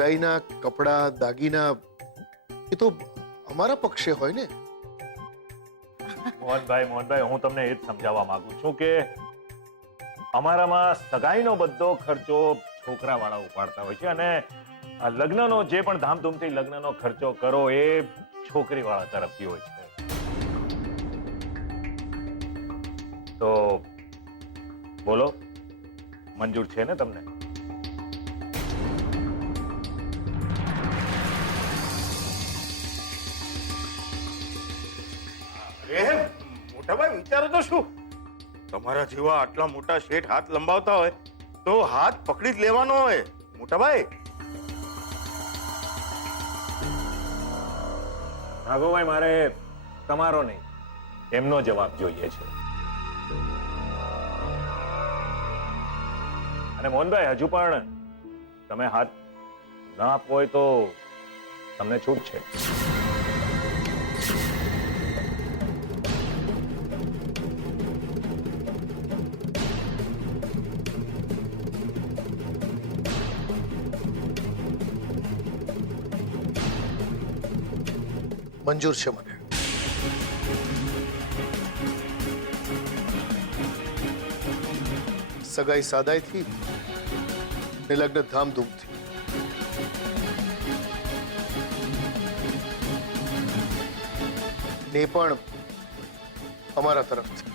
સગાઈના કપડા દાગીના એ તો અમારા પક્ષે હોય ને. મોહનભાઈ હું તમને એ જ સમજાવવા માંગુ છું કે અમારામાં સગાઈનો બધો ખર્ચો છોકરાવાળા ઉપાડતા હોય છે અને આ લગ્નનો જે પણ ધામધૂમથી લગ્નનો ખર્ચો કરો એ છોકરીવાળા તરફથી હોય છે. તો બોલો, મંજૂર છે ને તમને? મોટાભાઈ વિચારો તો શું, તમારા જેવા આટલા મોટા શેઠ હાથ લંબાવતા હોય તો હાથ પકડી જ લેવાનો હોય મોટાભાઈ. ભાગોભાઈ, મારે તમારો નહીં એમનો જવાબ જોઈએ છે. અને મોહનભાઈ, હજુ પણ તમે હાથ ન આપવો હોય તો તમને છૂટ છે. મંજૂર છે મને. સગાઈ સાદાઈથી ને લગ્ન ધામધૂમથી. ને પણ અમારા તરફથી.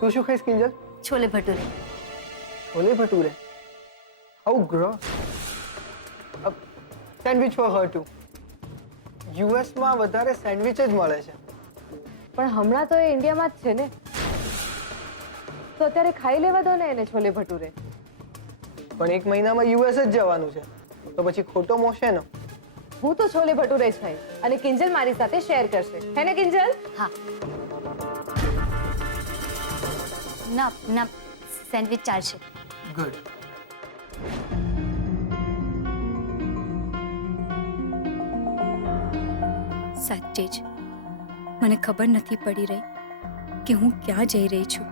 તું શું ખાઈશ Kinjal? Chole bhature. Chole bhature? How gross. Sandwich for her too. યુએસમાં વધારે સેન્ડવિચ જ મળે છે. પણ હમણાં તો એ ઇન્ડિયામાં જ છે ને, તો અત્યારે ખાઈ લેવા દો ને એને છોલે ભટુરે. પણ 1 મહિનામાં યુએસ જ જવાનું છે તો પછી ખોટો મોશે ને. હું તો છોલે ભટુરે જ ખાઈશ અને કિંજલ મારી સાથે શેર કરશે, હે ને કિંજલ? હા. ના ના, સેન્ડવિચ ચાલશે. ગુડ. સાચે જ મને ખબર નથી પડી રહી કે હું ક્યાં જઈ રહી છું.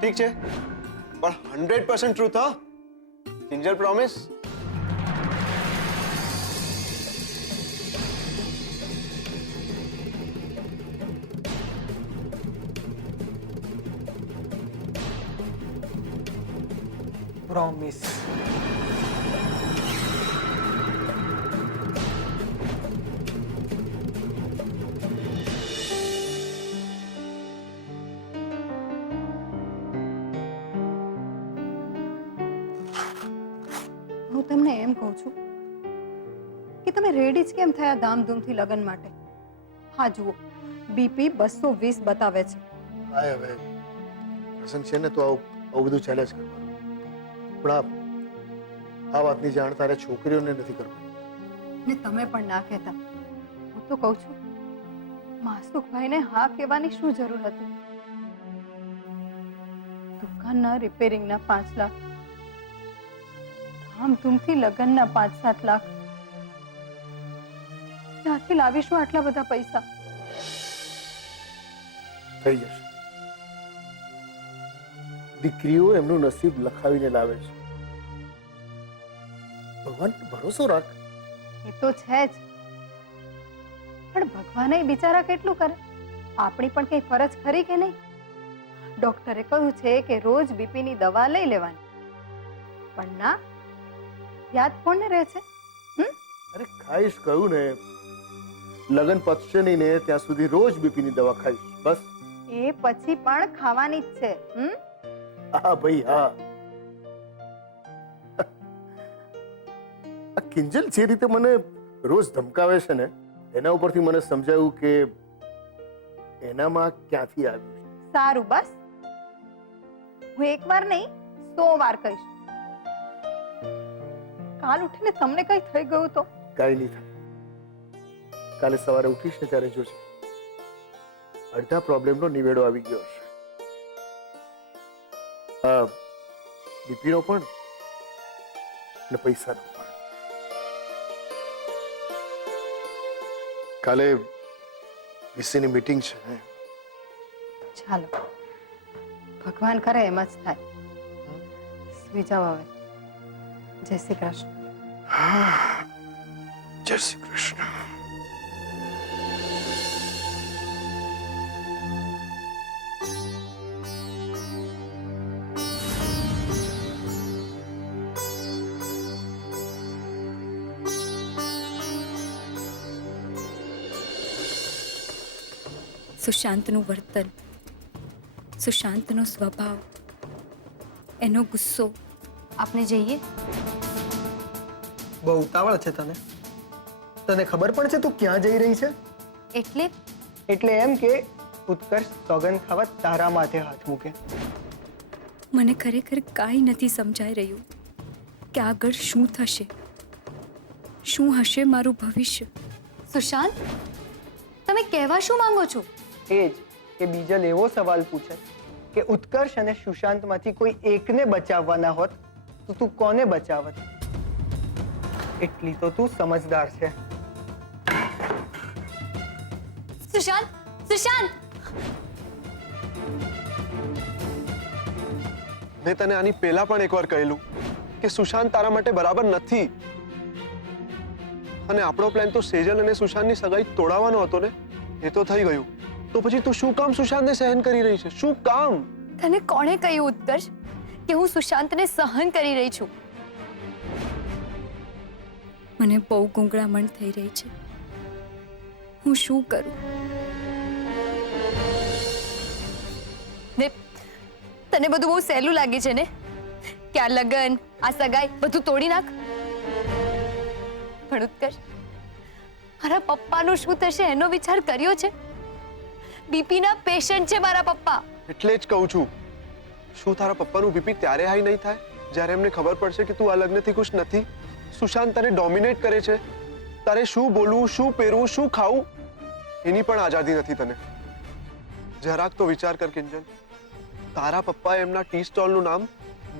ઠીક છે, પણ 100% ટ્રુથ હા? કિંજલ પ્રોમિસ? પ્રોમિસ. હું તમને એમ કહું છું કે તમે રેડી જ કેમ થયા ધામધૂમથી લગ્ન માટે? હા જુઓ, બીપી 220 બતાવે છે. હાય, હવે પ્રસંગ છે ને તો આવું બધું ચાલે જ કરવાનું. પણ આ વાતની જાણ તારે છોકરીઓને નથી કરવાની. ને તમે પણ ના કહેતા. હું તો કહું છું, માસુકભાઈને હા કહેવાની શું જરૂર હતી? દુકાનના રિપેરિંગના 5 લાખ, ધામધૂમથી લગ્નના 5-7 લાખ, ક્યાંથી લાવીશું આટલા બધા પૈસા? થઈ જશે. દીકરીઓ એમનું નસીબ લખાવીને લાવે છે. ભગવાન પર ભરોસો રાખ. એ તો છે જ, પણ ભગવાને બિચારા કેટલું કરે? આપણી પણ કઈ ફરજ ખરી કે નહીં? ડોક્ટરે કહ્યું છે કે રોજ બીપીની દવા લઈ લેવાની, પણ ના, યાદ કોને રહે છે? અરે ખાઈશ કહ્યું ને, લગન પતશે નહીં ને ત્યાં સુધી રોજ બીપીની દવા ખાઈશ, બસ. એ પછી પણ ખાવાની જ છે. હા ભાઈ હા. આ કિંજલ જે રીતે મને રોજ ધમકાવે છે ને, એના ઉપરથી મને સમજાયું કે એનામાં ક્યાંથી આવ્યું છે. સારું, બસ. હું એક વાર નહીં 100 વાર કહીશ. કાલ ઉઠીને તમને કઈ થઈ ગયું તો? કાંઈ નહીં થાય, કાલે સવારે ઉઠીશ ને ત્યારે જોજે, અડધા પ્રોબ્લેમનો નિવેડો આવી ગયો હશે. બીપીનો પણ અને પૈસાનો પણ. કાલે વીસીની મીટિંગ છે. ચાલો, ભગવાન કરે એમ જ થાય. સુઈ જાઓ હવે. જય શ્રી કૃષ્ણ. જય શ્રી કૃષ્ણ. સુશાંતનું વર્તન, સુશાંતનો સ્વભાવ, એનો ગુસ્સો. આપણે જઈએ. બહુ ઉતાવળ છે તને. તને ખબર પણ છે તું ક્યાં જઈ રહી છે? એટલે એટલે એમ કે ઉત્કર્ષ સોગંદ ખાવા તારા માથે હાથ મૂકે. મને ખરેખર કાંઈ નથી સમજાઈ રહ્યું કે આગળ શું થશે, શું હશે મારું ભવિષ્ય. સુશાંત, તમે કહેવા શું માંગો છો? એ જ કે બીજલ એવો સવાલ પૂછે કે ઉત્કર્ષ અને સુશાંતમાંથી કોઈ એકને બચાવવાના હોત તો તું કોને બચાવત? એટલી તો તું સમજદાર છે. સુશાંત, સુશાંત! મેં તને આની પહેલા પણ એકવાર કહેલું કે સુશાંત તારા માટે બરાબર નથી. અને આપણો પ્લાન તો સેજલ અને સુશાંતની સગાઈ તોડાવવાનો હતો ને. એ તો થઈ ગયું. તો પછી તું શું કામ સુશાંતને સહન કરી રહી છે? શું કામ? તને કોણે કહ્યું ઉત્કર્ષ કે હું સુશાંતને સહન કરી રહી છું? મને બહુ ગુંગળામણ થઈ રહી છે. હું શું કરું? ને તને બધું બહુ સહેલું લાગે છે ને કે આ લગન, આ સગાઈ બધું તોડી નાખ. પણ ઉત્કર્ષ, મારા પપ્પાનું શું થશે એનો વિચાર કર્યો છે? બીપીના પેશન્ટ છે મારા પપ્પા. એટલે જ કહું છું, શું તારા પપ્પાનું બીપી ત્યારે હાઈ નહીં થાય જ્યારે એમને ખબર પડશે કે તું આ લગ્નથી ખુશ નથી? સુશાંત તને ડોમિનેટ કરે છે. તારે શું બોલવું, શું પહેરવું, શું ખાવું એની પણ આઝાદી નથી તને. જરાક તો વિચાર કર કિંજલ. તારા પપ્પાએ એમના ટી સ્ટોલનું નામ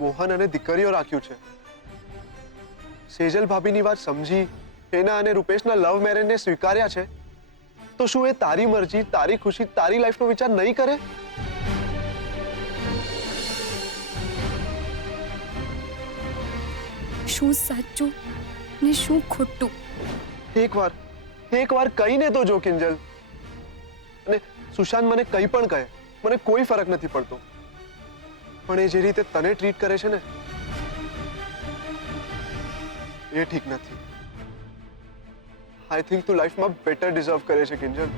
મોહન અને દીકરીઓ રાખ્યું છે. સેજલ ભાભીની વાત સમજી એના અને રૂપેશના લવ મેરેજને સ્વીકાર્યા છે. તો શું એ તારી મરજી, તારી ખુશી, તારી લાઈફનો વિચાર નહીં કરે? શું સાચું ને શું ખોટું? એકવાર કહીને તો જો કિંજલ. અને સુશાંત મને કંઈ પણ કહે, મને કોઈ ફરક નથી પડતો. પણ એ જે રીતે તને ટ્રીટ કરે છે ને એ ઠીક નથી. આઈ થિંક તું લાઈફમાં બેટર ડિઝર્વ કરે છે કિંજલ.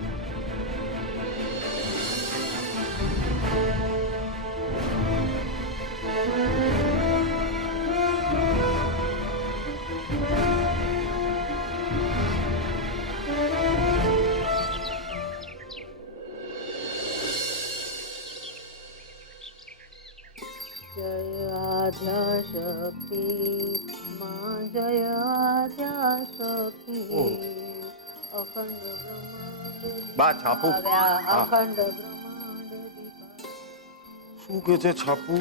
બા છાપુ. શું કે છે છાપુ?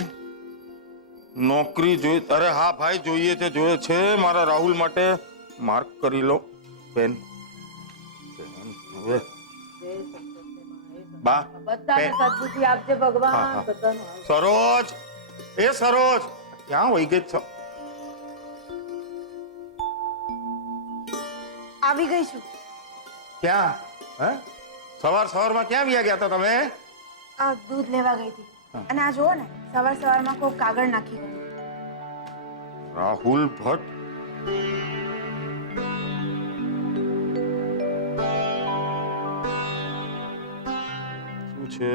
નોકરી જોઈએ? અરે હા ભાઈ, જોઈએ છે મારા રાહુલ માટે. માર્ક કરી લો પેન. હવે બા બધાને સદબુદ્ધિ આપજે ભગવાન. બધાનું સરોજ, એ સરોજ ક્યાં વહી ગઈ છો? આવી ગઈ છું. ક્યાં? હે, સવારમાં ક્યાં વ્યા ગયા હતા તમે? આ દૂધ લેવા ગઈ હતી અને આ જુઓ ને, સવારમાં કોઈ કાગળ નાખી ગયું. રાહુલ ભટ્ટ. શું છે?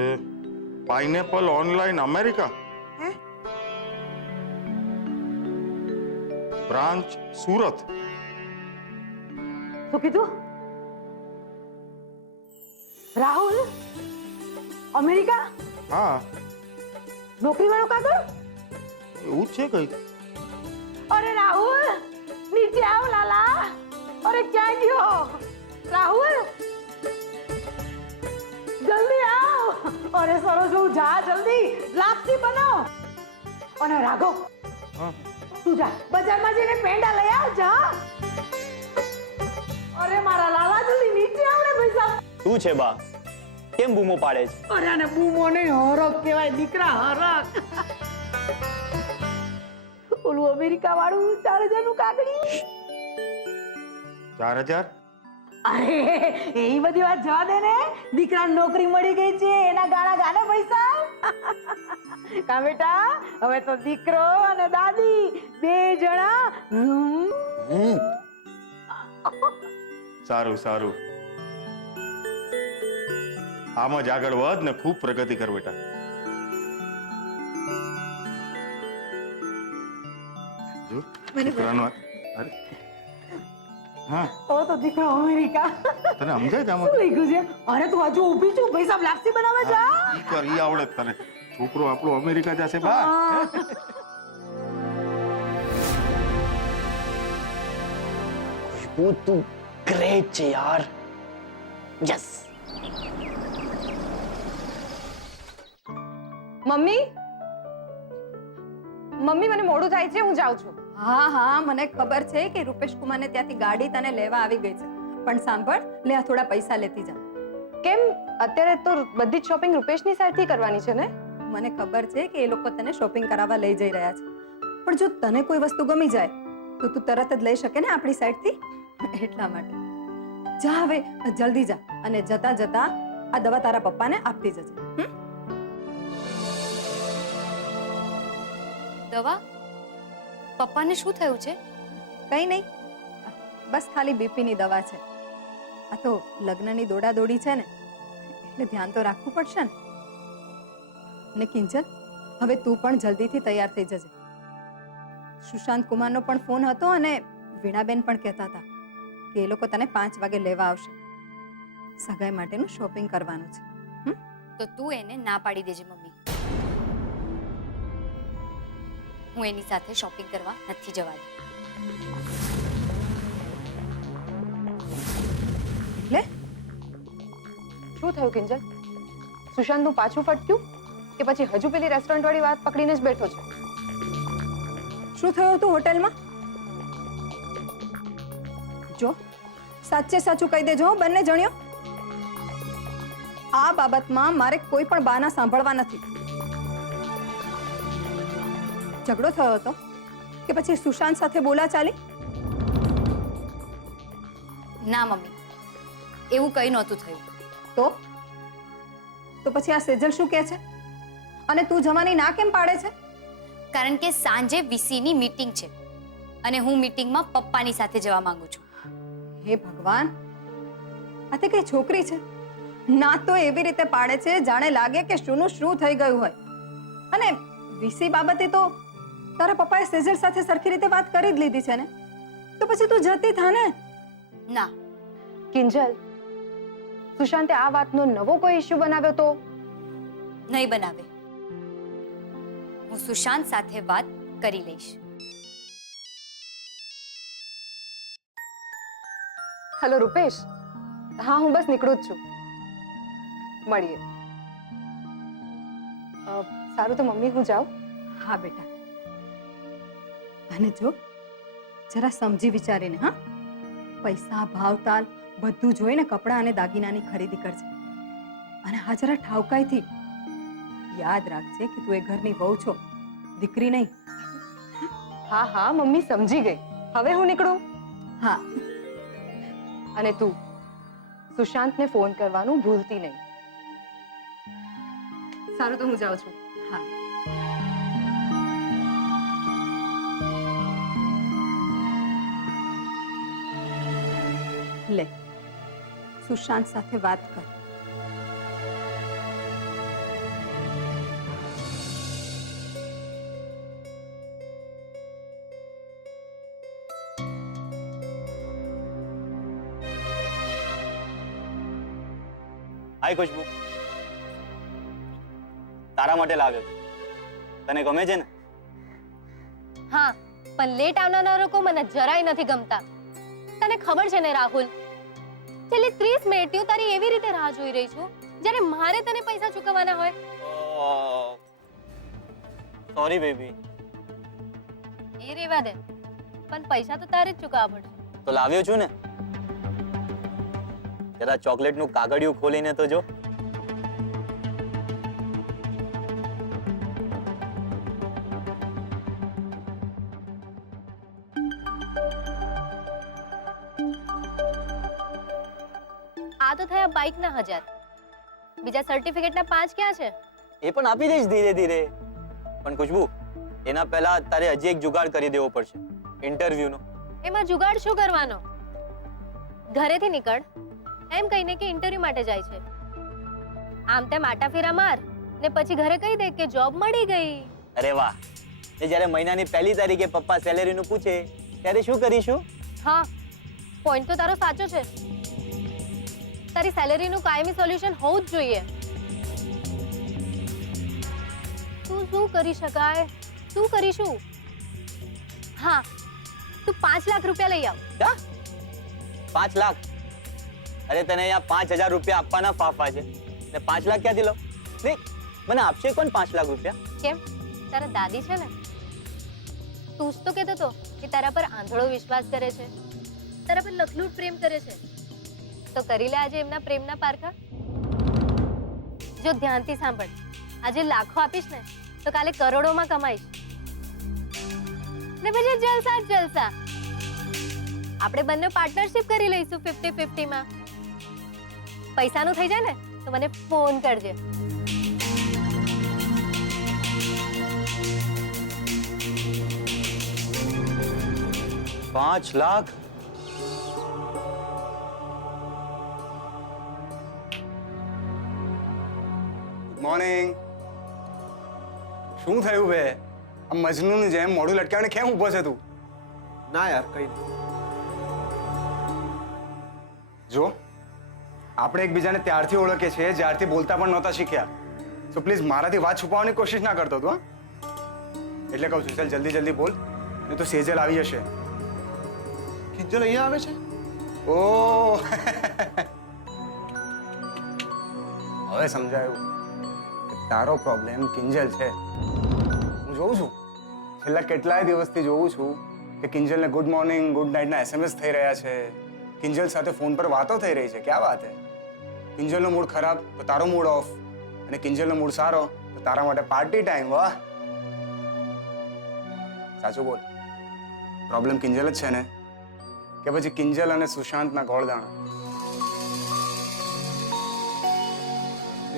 પાઇનેપલ ઓનલાઈન અમેરિકા, હે? બ્રાન્ચ સુરત. શું કીધું? રાહુલ અમેરિકા હા, નોકરી વાળો કાગળ? એવું જ છે કઈ. અરે રાહુલ, નીચે આવ લાલા. અરે ક્યાં ગયો? રાહુલ જલ્દી આવ. અરે સરોજ જા જલ્દી લાપસી બનાવ. અને રાઘવ તું જા બજારમાં જઈને પેંડા લઈ આવ જા. અરે મારા લાલા જલ્દી નીચે આવડે ભાઈ સાહેબ. શું છે બા, કેમ બૂમો પાડે છે? અરે આને બૂમો નહીં હરક કહેવાય દીકરા, હરક. ઓલું અમેરિકા વાળું 4000 નું કાગડી. 4000? અરે એ બધી વાત જવા દે ને. દીકરાને નોકરી મળી ગઈ છે, એના ગાળા ગાને પૈસા. કા બેટા, હવે તો દીકરો અને દાદી બે જણા. સારું સારું, આમ જ આગળ વધ ને ખૂબ પ્રગતિ કર બેટા. જો છોકરાનો અરે હા ઓ તો દીકરો અમેરિકા. તને સમજાય છે આમાં? શું લખ્યું છે? અરે તું હજુ ઊભી છું ભાઈ સાહેબ, લાપસી બનાવે જા. ઈ કર, ઈ આવડે જ તને. છોકરો આપણો અમેરિકા જશે બા. ખુશ્બુ તું ગ્રેટ છે યાર. યસ. મમ્મી મમ્મી મને મોડું થાય છે, હું જાઉં છું. હા હા મને ખબર છે કે રૂપેશ કુમારને ત્યાંથી ગાડી તને લેવા આવી ગઈ છે, પણ સાંભળ, લે આ થોડા પૈસા લેતી જા. કેમ અત્યારે તો બધી જ શોપિંગ રૂપેશની સાઈડથી કરવાની છે ને? મને ખબર છે કે એ લોકો તને શોપિંગ કરાવવા લઈ જઈ રહ્યા છે, પણ જો તને કોઈ વસ્તુ ગમી જાય તો તું તરત જ લઈ શકે ને આપણી સાઈડથી, એટલા માટે. જા હવે જલ્દી જા, અને જતા જતા આ દવા તારા પપ્પાને આપતી જજે. દવા? પપ્પાને શું થયું છે? કઈ નહીં, બસ ખાલી બીપીની દવા છે. આ તો લગ્નની દોડાદોડી છે ને, એટલે ધ્યાન તો રાખવું પડશે ને કિંજલ, હવે તું પણ જલ્દીથી તૈયાર થઈ જજે. સુશાંત કુમારનો પણ ફોન હતો અને વીણાબેન પણ કહેતા હતા કે એ લોકો તને 5 વાગે લેવા આવશે. સગાઈ માટેનું શોપિંગ કરવાનું છે. તો તું એને ના પાડી દેજે મમ્મી. હું એની સાથે શોપિંગ કરવા નથી જવાની. એટલે શું થયું કિંજલ? સુશાંતનું પાછું ફટક્યું કે પછી હજુ પેલી રેસ્ટોરન્ટ વાળી વાત પકડીને જ બેઠો છે? શું થયું હતું હોટલમાં? જો સાચે સાચું કહી દેજો બંને જણ્યો. આ બાબતમાં મારે કોઈ પણ બહાના સાંભળવા નથી. ઝઘડો થયો હતો કે પછી સુશાંત સાથે બોલાચાલી? ના મમ્મી, એવું કંઈ નહોતું થયું. તો પછી આ સેજલ શું કહે છે અને તું જવાની ના કેમ પાડે છે? કારણ કે સાંજે વીસીની મીટિંગ છે અને હું મીટિંગમાં પપ્પાની સાથે જવા માંગુ છું. હે ભગવાન, આ તે કઈ છોકરી છે? ના તો એવી રીતે પાડે છે જાણે લાગે કે શુંનું શું થઈ ગયું હોય. અને વીસી બાબતે તો તારા પપ્પાએ સેજલ સાથે સરખી રીતે વાત કરી જ લીધી છે ને, તો પછી તું જતી થા ને. ના કિંજલ, સુશાંતે આ વાતનો નવો કોઈ ઇશ્યુ બનાવ્યો તો? નહીં બનાવે. હું સુશાંત સાથે વાત કરી લઈશ. હેલો રૂપેશ, હા હું બસ નીકળું જ છું, મળીએ. સારું તો મમ્મી હું જાઉં? હા બેટા, અને જો જરા સમજી વિચારીને, હા, પૈસા ભાવતાલ બધું જોઈને કપડાં અને દાગીનાની ખરીદી કરજે. અને હા, જરા ઠાવકાઈથી યાદ રાખજે કે તું એ ઘરની વહુ છો, દીકરી નહીં. હા હા મમ્મી સમજી ગઈ, હવે હું નીકળું? હા, અને તું સુશાંતને ફોન કરવાનું ભૂલતી નહીં. સારું તો હું જાઉં છું. હા. લે, સુશાંત સાથે વાત કર. હાય ખુશ્બુ, તારા માટે લાવ્યો છું. તને ગમે છે ને? હા, પણ લેટ આવનારા લોકો મને જરાય નથી ગમતા. તને ખબર છે ને રાહુલ, છેલ્લી 30 મિનિટથી હું તારી એવી રીતે રાહ જોઈ રહી છું જ્યારે મારે તને પૈસા ચૂકવવાના હોય. Sorry baby. એ રેવા દે, પણ પૈસા તો તારે જ ચૂકવવા પડશે. તો લાવ્યો છું ને. જરા ચોકલેટનું કાગળિયું ખોલીને તો જો. આ તો થયા બાઇકના 1000. બીજા સર્ટિફિકેટના 5 ક્યાં છે? એ પણ આપી દઈશ ધીરે ધીરે. પણ ખુશ્બુ, એના પહેલા તારે હજી એક જુગાડ કરી દેવો પડશે, ઇન્ટરવ્યુનો. એમાં જુગાડ શું કરવાનો? ઘરેથી નીકળ એમ કહીને કે ઇન્ટરવ્યુ માટે જાય છે. આમ તેમ આટા ફેરા માર ને પછી ઘરે કહી દે કે જોબ મળી ગઈ. અરે વાહ. એ જ્યારે મહિનાની પહેલી તારીખે પપ્પા સેલેરીનું પૂછે ત્યારે શું કરીશું? હા, પોઈન્ટ તો તારો સાચો છે. તારી સેલેરીનું કાયમી સોલ્યુશન હોવું જ જોઈએ. શું કરી શકાય? શું કરીશું? હા, તું 5 લાખ રૂપિયા લઈ આવ. 5 લાખ? અરે તને અહીંયા 5000 રૂપિયા આપવાના ફાફા છે ને 5 લાખ ક્યાંથી લો? નહીં, મને આપશે કોણ 5 લાખ રૂપિયા? કેમ, તારા દાદી છે ને? તું જ તો કહેતો હતો કે તારા પર આંધળો વિશ્વાસ કરે છે, તારા પર લખલૂટ પ્રેમ કરે છે. તો કરી લે આજે એમના પ્રેમના પારખા. જો ધ્યાનથી સાંભળ, આજે લાખો આપીશ ને તો કાલે કરોડોમાં કમાઈશ ને પછી જલસા જ જલસા. આપણે બંને પાર્ટનરશિપ કરી લઈશું 50-50 માં. પૈસાનું થઈ જાય ને તો મને ફોન કરજે. $5 લાખ? મોર્નિંગ. શું થયું બે? આ મજનૂની જેમ મોઢું લટકાવીને કેમ ઊભો છે તું? ના યાર કઈ નહીં. જો, આપણે એકબીજાને ત્યારથી ઓળખીએ છીએ જ્યારથી બોલતા પણ નહોતા શીખ્યા. સો પ્લીઝ મારાથી વાત છુપાવવાની કોશિશ ના કરતો તું. એટલે કહું છું, ચાલ જલ્દી જલ્દી બોલ, નહીં તો સેજલ આવી જશે. કિંજલ અહીંયા આવે છે? ઓહ, હવે સમજાયું કે તારો પ્રોબ્લેમ કિંજલ છે. હું જોઉં છું, છેલ્લા કેટલાય દિવસથી જોઉં છું કે કિંજલને ગુડ મોર્નિંગ ગુડ નાઇટના SMS થઈ રહ્યા છે. કિંજલ સાથે ફોન પર વાતો થઈ રહી છે. ક્યાં વાત હે? કિંજલનો મૂડ ખરાબ તો તારો મૂડ ઓફ, અને કિંજલનો મૂડ સારો તો તારા માટે પાર્ટી ટાઈમ. વાહ, સાચું બોલ, પ્રોબ્લેમ કિંજલ જ છે ને, કે પછી કિંજલ અને સુશાંતના ગોળદાણા?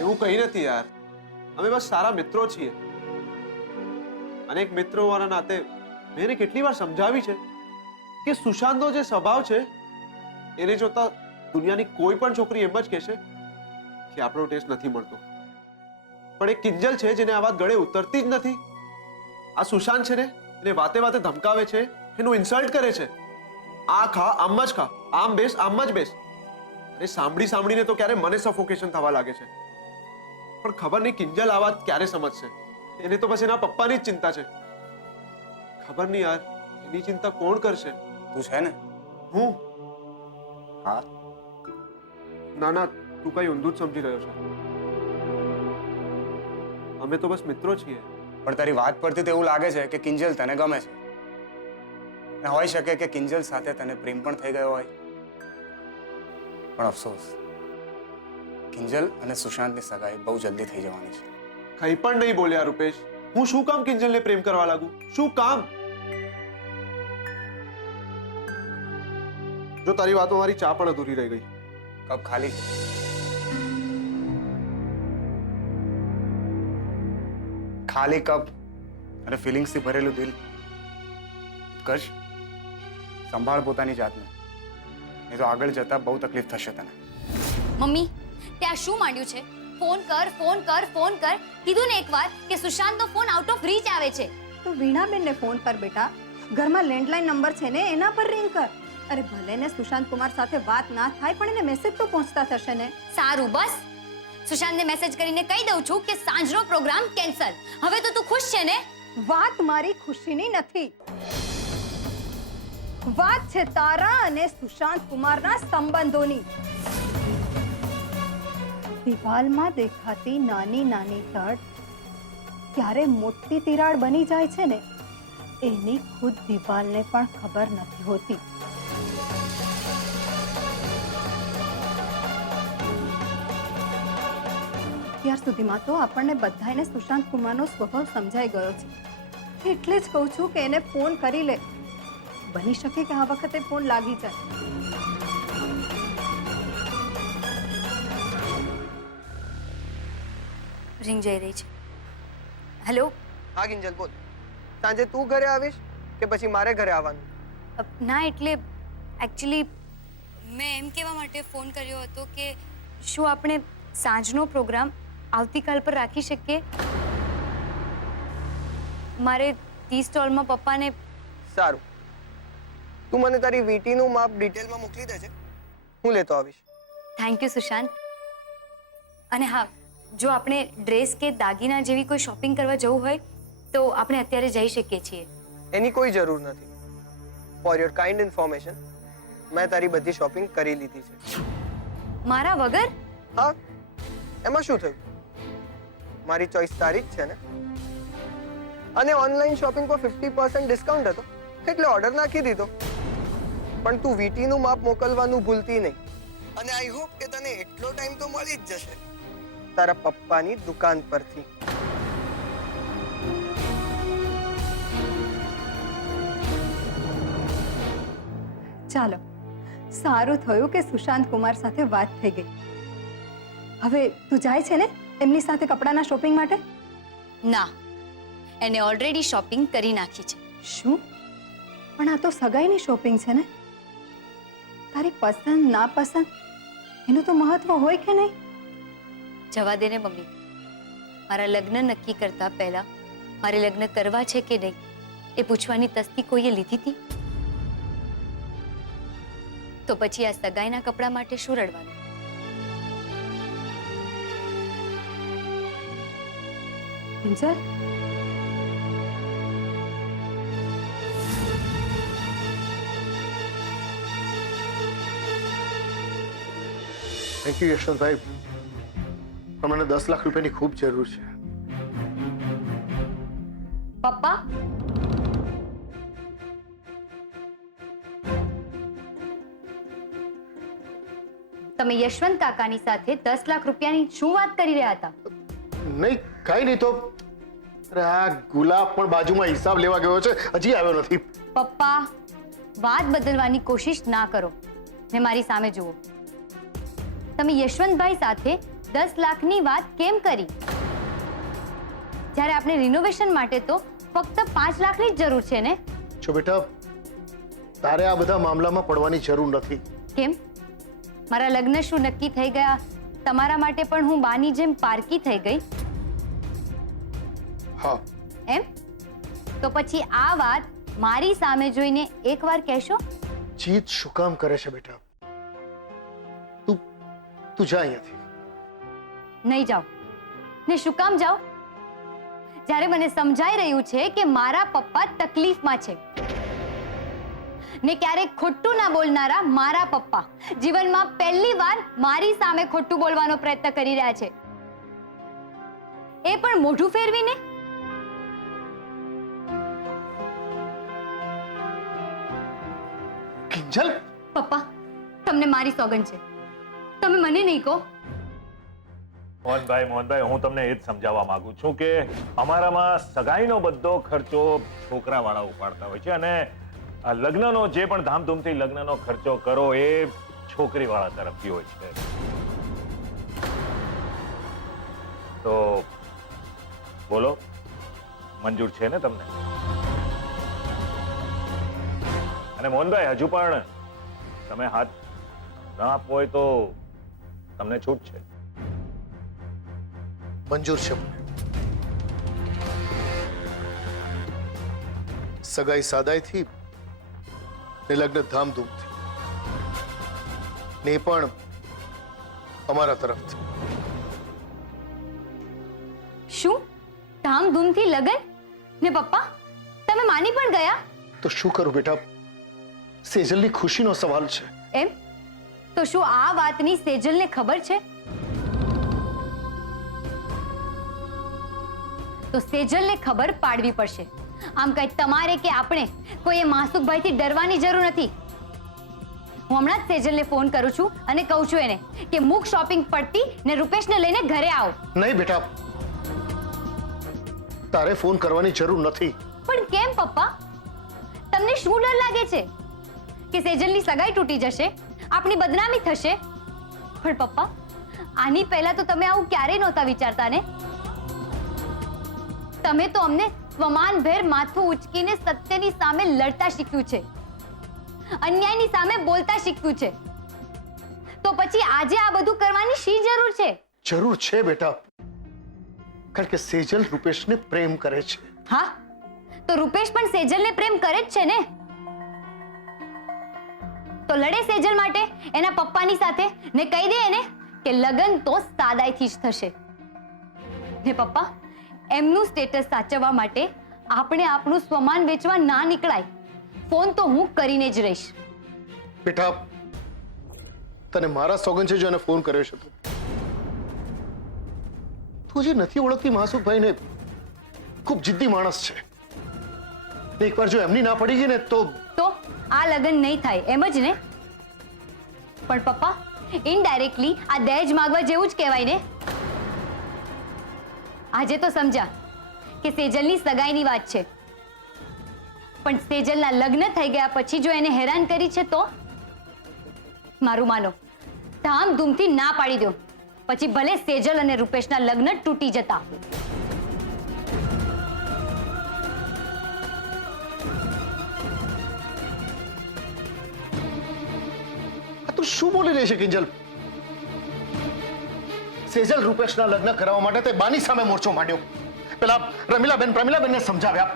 એવું કઈ નથી યાર, અમે બસ સારા મિત્રો છીએ. અને એક મિત્ર હોવાના નાતે મેં એને કેટલી વાર સમજાવી છે કે સુશાંતનો જે સ્વભાવ છે એને જોતા દુનિયાની કોઈ પણ છોકરી એમ જ કહેશે કે આપણો ટેસ્ટ નથી મળતો. પણ એક કિંજલ છે જેને આ વાત ગળે ઉતરતી જ નથી. આ સુશાંત છે ને એને વાતે વાતે ધમકાવે છે, એનું ઇન્સલ્ટ કરે છે. આ ખા, આમ જ ખા, આમ બેસ, આમ જ બેસ. અરે સાંભળીને તો ક્યારે મને સફોકેશન થવા લાગે છે. પણ ખબર નહીં કિંજલ આ વાત ક્યારે સમજશે. એને તો બસ એના પપ્પાની જ ચિંતા છે. ખબર નહીં યાર, એની ચિંતા કોણ કરશે? તું છે ને? હું? હા. ના ના, તું કઈ ઊંધું જ સમજી રહ્યો છે. અમે તો બસ મિત્રો છીએ. પણ તારી વાત પરથી તો એવું લાગે છે કે કિંજલ તને ગમે છે. ને હોઈ શકે કે કિંજલ સાથે તને પ્રેમ પણ થઈ ગયો હોય. પણ અફસોસ, કિંજલ અને સુશાંતની સગાઈ બહુ જલ્દી થઈ જવાની છે. કઈ પણ નહીં બોલ્યા રૂપેશ. હું શું કામ કિંજલને પ્રેમ કરવા લાગુ? શું કામ? જો તારી વાતો મારી ચા પણ અધૂરી રહી ગઈ. કપ ખાલી છે. ખાલી કપ અને ફિલિંગ્સથી ભરેલું દિલ. ઉત્કર્ષ, સંભાળ પોતાની જાતને, નહીં તો આગળ જતા બહુ તકલીફ થશે તને. મમ્મી, તે આ શું માંડ્યું છે? ફોન કર, ફોન કર, ફોન કર. કીધું ને એકવાર કે સુશાંતનો ફોન આઉટ ઓફ રીચ આવે છે. તો વીણાબેનને ફોન કર બેટા. ઘરમાં લેન્ડલાઇન નંબર છે ને, એના પર રિંગ કર. અરે ભલે ને સુશાંત કુમાર સાથે વાત ના થાય, પણ એને મેસેજ તો પહોંચતા થશે ને. સારું, બસ. સુશાંતને મેસેજ કરીને કહી દઉં છું કે સાંજનો પ્રોગ્રામ કેન્સલ. હવે તો તું ખુશ છે ને? વાત મારી ખુશીની નથી. વાત છે તારા અને સુશાંત કુમારના સંબંધોની. દિવાલમાં દેખાતી નાની નાની તડ ક્યારે મોટી તિરાડ બની જાય છે ને એની ખુદ દિવાલને પણ ખબર નથી હોતી. અત્યાર સુધીમાં તો આપણને બધાને સુશાંત કુમારનો સ્વભાવ સમજાઈ ગયો છે. એટલે જ કહું છું કે એને ફોન કરી લે. બની શકે કે આ વખતે ફોન લાગી જાય. રિંગ જઈ રહી છે. હેલો. હા કિંજલ બોલ. સાંજે તું ઘરે આવીશ કે પછી મારે ઘરે આવવાનું? ના એટલે એકચ્યુઅલી મેં એમ કહેવા માટે ફોન કર્યો હતો કે શું આપણે સાંજનો પ્રોગ્રામ આવતીકાલ પર રાખી શકીએ? મારે ટી સ્ટોલમાં પપ્પાને. સારું, તું મને તારી વીટીનું માપ ડિટેલમાં મોકલી દેજે, હું લેતો આવીશ. Thank you Sushant. અને હા, જો આપણે ડ્રેસ કે દાગીના જેવી કોઈ શોપિંગ કરવા જવું હોય તો આપણે અત્યારે જઈ શકીએ છીએ. એની કોઈ જરૂર નથી. ફોર યોર કાઇન્ડ ઇન્ફોર્મેશન, મેં તારી બધી શોપિંગ કરી લીધી છે. મારા વગર? હા, એમાં શું થયું? મારી ચોઈસ તારી જ છે ને. અને ઓનલાઈન શોપિંગ પર 50% ડિસ્કાઉન્ટ હતો એટલે ઓર્ડર નાખી દીધો. પણ તું વીટીનું માપ મોકલવાનું ભૂલતી નહીં. અને આઈ હોપ કે તને એટલો ટાઈમ તો મળી જ જશે તારા પપ્પાની દુકાન પરથી. ચાલો, સારું થયું કે સુશાંત કુમાર સાથે વાત થઈ ગઈ. હવે તું જાય છે ને એમની સાથે કપડાના શોપિંગ માટે? ના, એને ઓલરેડી શોપિંગ કરી નાખી છે. શું? પણ આ તો સગાઈની શોપિંગ છે ને. તારી પસંદ ના પસંદ એનું તો મહત્વ હોય કે નહીં? જવા દે ને મમ્મી. મારા લગ્ન નક્કી કરતા પહેલા મારે લગ્ન કરવા છે કે નહીં એ પૂછવાની તસ્દી કોઈએ લીધી હતી? તો પછી આ સગાઈના કપડા માટે શું રડવાનું? કિંજલ, થેન્ક યુ યશવંતભાઈ, પણ મને 10 લાખ રૂપિયાની ખૂબ જરૂર છે. પપ્પા, તમે યશવંત કાકાની સાથે 10 લાખ રૂપિયાની શું વાત કરી રહ્યા હતા? નહીં, કાંઈ નહીં. તો અરે આ ગુલાબ પણ બાજુમાં હિસાબ લેવા ગયો છે, હજી આવ્યો નથી. પપ્પા, વાત બદલવાની કોશિશ ના કરો ને મારી સામે જુઓ. તમે યશવંતભાઈ સાથે 10 લાખની વાત કેમ કરી જ્યારે આપણે રિનોવેશન માટે તો ફક્ત 5 લાખની જ જરૂર છે ને? જો બેટા, તારે આ બધા મામલામાં પડવાની જરૂર નથી. કેમ? મારા લગ્ન શું નક્કી થઈ ગયા તમારા માટે પણ હું બાની જેમ પારકી થઈ ગઈ? હા. એમ? તો પછી આ વાત મારી સામે જોઈને એકવાર કહેશો? જીત શું કામ કરે છે બેટા? તું જા અહીંયાથી. નહીં જાઓ. ને શું કામ જાઓ? જ્યારે મને સમજાઈ રહ્યું છે કે મારા પપ્પા તકલીફમાં છે ને ક્યારેક ખોટું ના બોલનારા મારા પપ્પા જીવનમાં પહેલી વાર મારી સામે ખોટું બોલવાનો પ્રયત્ન કરી રહ્યા છે, એ પણ મોઢું ફેરવીને. કિંજલ, પપ્પા, તમને મારી સોગંદ છે, તમે મને નહીં કહો. મોહનભાઈ, હું તમને એ જ સમજાવવા માંગુ છું કે અમારામાં સગાઈનો બધો ખર્ચો છોકરાવાળા ઉપાડતા હોય છે અને આ લગ્નનો જે પણ ધામધૂમથી લગ્નનો ખર્ચો કરો એ છોકરીવાળા તરફથી હોય છે. તો બોલો, મંજૂર છે ને તમને? અને મોહનભાઈ, હજુ પણ તમે હાથ ન આપવો હોય તો તમને છૂટ છે. મંજૂર છે મને. સગાઈ સાદાઈથી ને લગ્ન ધામધૂમથી, ને પણ અમારા તરફથી. શું ધામધૂમથી લગન? ને પપ્પા, તમે માની પણ ગયા? તો શું કરું બેટા? સેજલની ખુશીનો સવાલ છે. એમ તો શું આ વાતની સેજલને ખબર છે? તો સેજલને ખબર પાડવી પડશે. આમ કઈ તમારે કે આપણે કોઈએ માસુકભાઈથી ડરવાની જરૂર નથી. હું હમણાં જ સેજલને ફોન કરું છું અને કહું છું એને કે મુક શોપિંગ પડતી ને રૂપેશને લઈને ઘરે આવો. નહીં બેટા, તારે ફોન કરવાની જરૂર નથી. પણ કેમ પપ્પા? તમને શું ડર લાગે છે કે સેજલની સગાઈ તૂટી જશે, આપણી બદનામી થશે? પણ પપ્પા, આની પહેલા તો તમે આવું ક્યારેય નહોતા વિચારતા ને. તમે તો અમને સ્વમાનભેર માથું ઉચકીને સત્યની સામે લડતા શીખ્યું છે, અન્યાયની સામે બોલતા શીખ્યું છે. તો પછી આજે આ બધું કરવાની શી જરૂર છે? જરૂર છે બેટા, કારણ કે સેજલ રૂપેશને પ્રેમ કરે છે. હા, તો રૂપેશ પણ સેજલને પ્રેમ કરે જ છે ને. તો લડે સેજલ માટે એના પપ્પાની સાથે ને કહી દે એને કે લગન તો સાદાઈથી જ થશે. ને પપ્પા, એમનું સ્ટેટસ સાચવવા માટે આપણે આપણું સ્વમાન વેચવા ના નીકળાય. ફોન તો હું કરીને જ રહીશ. બેટા, તને મારા સોગન છે જો એને ફોન કર્યો છે તું જે નથી ઓળખતી માસુકભાઈને, ખૂબ જિદ્દી માણસ છે. એકવાર જો એમની ના પડી ગઈ ને તો આ લગન નહીં થાય એમ જ ને. પણ પપ્પા, ઇનડાયરેક્ટલી આ દહેજ માંગવા જેવું જ કહેવાય ને. આજે તો સમજા કે સેજલની સગાઈની વાત છે, પણ સેજલના લગ્ન થઈ ગયા પછી જો એને હેરાન કરી છે તો મારું માનો, ધામધૂમથી ના પાડી દો. પછી ભલે સેજલ અને રૂપેશના લગ્ન તૂટી જતા. તું શું બોલી રહી છે કિંજલ? સેજલ રૂપેશના લગ્ન કરાવવા માટે તે બાની સામે મોરચો માંડ્યો. પેલા પ્રમીલાબેનને સમજાવ્યા.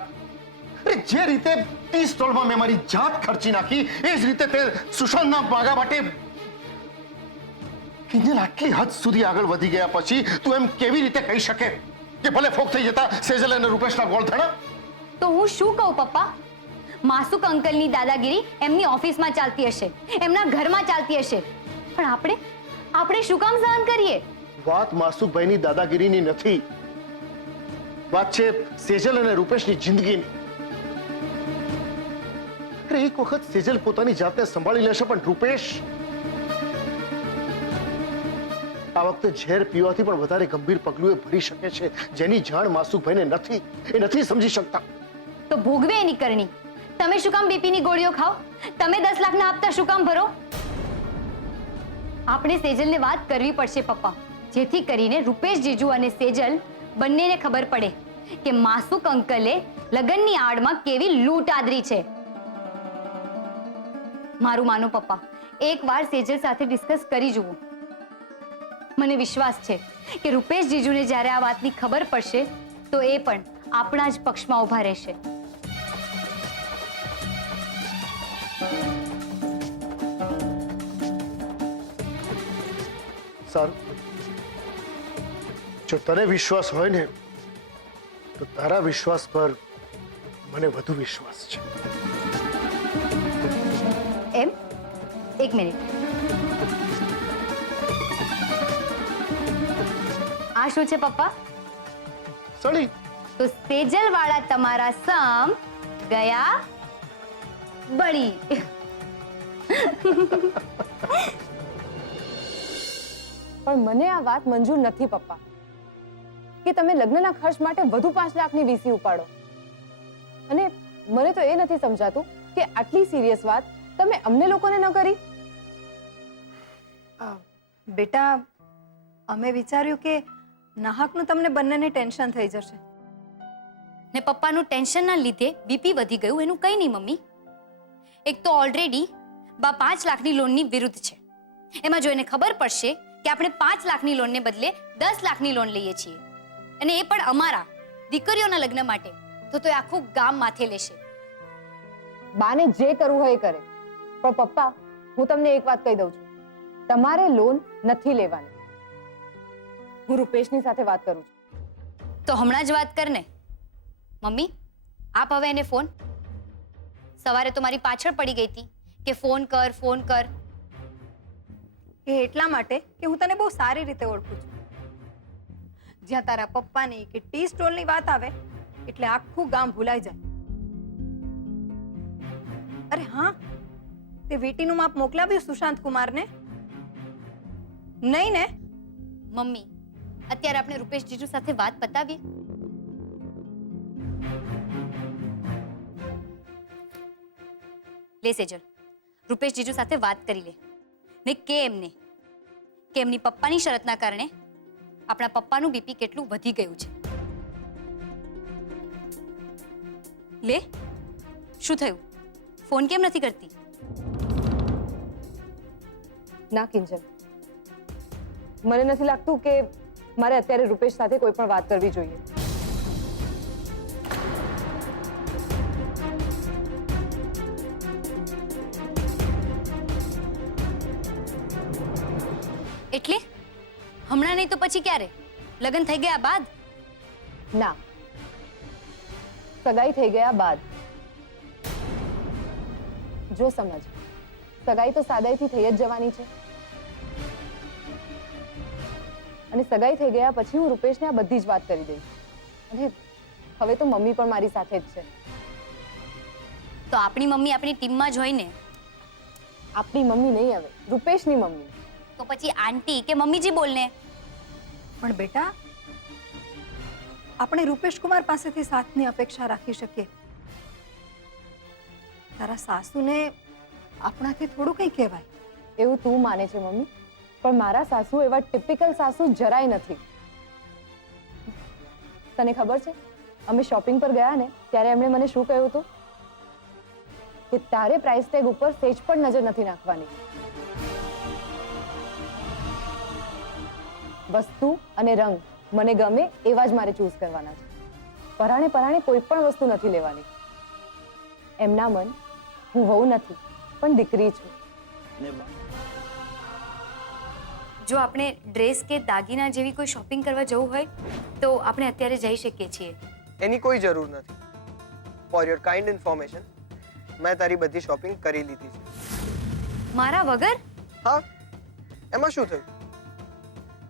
અરે જે રીતે 30 સ્ટોલમાં મેં મારી જાત ખર્ચી નાખી, એ જ રીતે તે સુશાંતના માગા માટે. કિંજલ, આટલી હદ સુધી આગળ વધી ગયા પછી તું એમ કેવી રીતે કહી શકે કે ભલે ફોક થઈ જતા સેજલ અને રૂપેશના ગોળધણા? તો હું શું કહું પપ્પા? માસુક અંકલની દાદાગીરી એમની ઓફિસમાં ચાલતી હશે, એમના ઘરમાં ચાલતી હશે, પણ આપણે શું કામ સહન કરીએ? વાત માસુકભાઈની દાદાગીરીની નથી, વાત છે સેજલ અને રૂપેશની જિંદગીની. અરે એક વખત સેજલ પોતાની જાતને સંભાળી લેશે, પણ રૂપેશ આ વખતે ઝેર પીવાથી પણ વધારે ગંભીર પગલું એ ભરી શકે છે, જેની જાણ માસુકભાઈને નથી. એ નથી સમજી શકતા. તો ભોગવે એની કરણી. તમે શું કામ બીપીની ગોળીઓ ખાઓ? તમે 10 લાખના હપ્તા શું કામ ભરો? આપણે સેજલને વાત કરવી પડશે પપ્પા, જેથી કરીને રૂપેશ જીજુ અને સેજલ બંનેને ખબર પડે કે માસુક અંકલે લગનની આડમાં કેવી લૂંટ આદરી છે. મારું માનો પપ્પા, એકવાર સેજલ સાથે ડિસ્કસ કરી જુઓ. મને વિશ્વાસ છે કે રૂપેશ જીજુને જ્યારે આ વાતની ખબર પડશે તો એ પણ આપણા જ પક્ષમાં ઊભા રહેશે. સારું, જો તને વિશ્વાસ હોય ને તો તારા વિશ્વાસ પર મને વધુ વિશ્વાસ છે. એમ? એક મિનિટ. આ શું છે પપ્પા? સળી. તો સેજલ વાળા તમારા સમ ગયા બળી. પણ મને આ વાત મંજૂર નથી પપ્પા કે તમે લગ્નના ખર્ચ માટે વધુ 5 લાખની વીસી ઉપાડો. અને મને તો એ નથી સમજાતું કે આટલી સિરિયસ વાત તમે અમને લોકોને ન કરી. બેટા, અમે વિચાર્યું કે નાહકનું તમને બંનેને ટેન્શન થઈ જશે. ને પપ્પાનું ટેન્શનના લીધે બીપી વધી ગયું એનું કંઈ નહીં મમ્મી. એક તો ઓલરેડી બા 5 લાખની લોનની વિરુદ્ધ છે. એમાં જો એને ખબર પડશે કે આપણે 5 લાખની લોનને બદલે 10 લાખની લોન લઈએ છીએ, અને એ પણ અમારા દીકરીઓના લગ્ન માટે, તો એ આખું ગામ માથે લેશે. બાને જે કરવું હોય એ કરે, પણ પપ્પા હું તમને એક વાત કહી દઉં છું, તમારે લોન નથી લેવાની. હું રૂપેશની સાથે વાત કરું છું. તો હમણાં જ વાત કર ને મમ્મી. આપ હવે એને ફોન. સવારે તો મારી પાછળ પડી ગઈ હતી કે ફોન કર. એ એટલા માટે કે હું તને બહુ સારી રીતે ઓળખું છું. જ્યાં તારા પપ્પાની કે ટી સ્ટોલની વાત આવે એટલે આખું ગામ ભૂલાઈ જાય. અરે હા, તે વીટીનું માપ મોકલાવ્યું સુશાંત કુમારને? નહીં ને? મમ્મી, અત્યારે આપણે રૂપેશ જીજુ સાથે વાત પતાવીએ. લે સેજલ, રૂપેશ જીજુ સાથે વાત કરી લે ને કે એમને કે એમની પપ્પાની શરતના કારણે આપણા પપ્પાનું બીપી કેટલું વધી ગયું છે. લે, શું થયું? ફોન કેમ નથી કરતી? ના કિંજલ, મને નથી લાગતું કે મારે અત્યારે રૂપેશ સાથે કોઈ પણ વાત કરવી જોઈએ. એટલે હમણાં નહીં તો પછી ક્યારે? લગ્ન થઈ ગયા બાદ? ના, સગાઈ થઈ ગયા બાદ. જો સમજ, સગાઈ તો સાદાઈથી થઈ જ જવાની છે, અને સગાઈ થઈ ગયા પછી હું રૂપેશને આ બધી જ વાત કરી દઈશ. અને હવે તો મમ્મી પણ મારી સાથે જ છે. તો આપણી મમ્મી આપણી ટીમમાં જ હોય ને? આપણી મમ્મી નહીં, હવે રૂપેશની મમ્મી. તો પછી આંટી કે મમ્મીજી બોલને. પણ બેટા, આપણે રૂપેશ કુમાર પાસેથી સાથની અપેક્ષા રાખી શકીએ. તારા સાસુને આપણાથી થોડું કંઈ કહેવાય. એવું તું માને છે મમ્મી, પણ મારા સાસુ એવા ટિપિકલ સાસુ જરાય નથી. તને ખબર છે, અમે શોપિંગ પર ગયા ને ત્યારે એમણે મને શું કહ્યું હતું? કે તારે પ્રાઇસ ટેગ ઉપર સેજ પણ નજર નથી નાખવાની. વસ્તુ અને રંગ મને ગમે એવા જ મારે ચૂઝ કરવાના છે. પરાણે પરાણે કોઈ પણ વસ્તુ નથી લેવાની. એમના મન, હું વહુ નથી પણ દીકરી છું. જો આપણે ડ્રેસ કે દાગીના જેવી કોઈ શોપિંગ કરવા જવું હોય તો આપણે અત્યારે જઈ શકીએ છીએ. એની કોઈ જરૂર નથી. ફોર યોર કાઇન્ડ ઇન્ફોર્મેશન, મેં તારી બધી શોપિંગ કરી લીધી છે. મારા વગર? હા, એમાં શું થયું?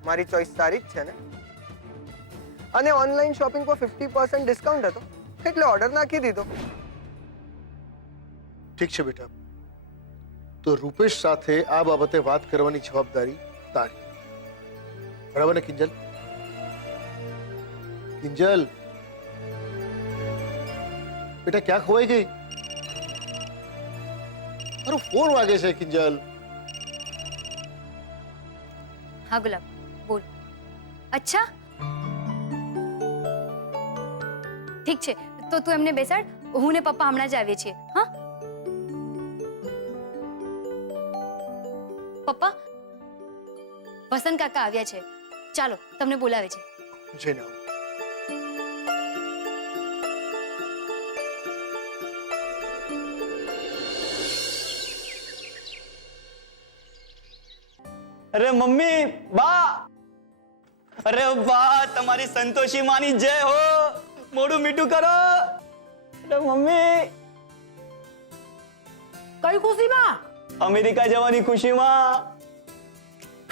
મારી ચોઈસ સારી જ છે ને. અને ઓનલાઈન શોપિંગ પર 50% ડિસ્કાઉન્ટ હતો એટલે ઓર્ડર નાખી દીધો. ઠીક છે બેટા, તો રૂપેશ સાથે આ બાબતે વાત કરવાની જવાબદારી તારી. બરાબર ને કિંજલ? કિંજલ બેટા, ક્યાં ખોવાઈ ગઈ? મારો ફોન વાગે છે કિંજલ. હા ગુલાબ, બોલ. અચ્છા, ઠીક છે, તો તું એમને બેસાડ, હું ને પપ્પા હમણાં જ આવીએ છીએ. હા પપ્પા, વસંત કાકા આવ્યા છે, ચાલો તમને બોલાવે છે. જઈને આવો. અરે મમ્મી, બા, અરે બા, તમારી સંતોષી માની જય હો. મોઢું મીઠું કરો. અરે મમ્મી, કઈ ખુશીમાં? અમેરિકા જવાની ખુશીમાં.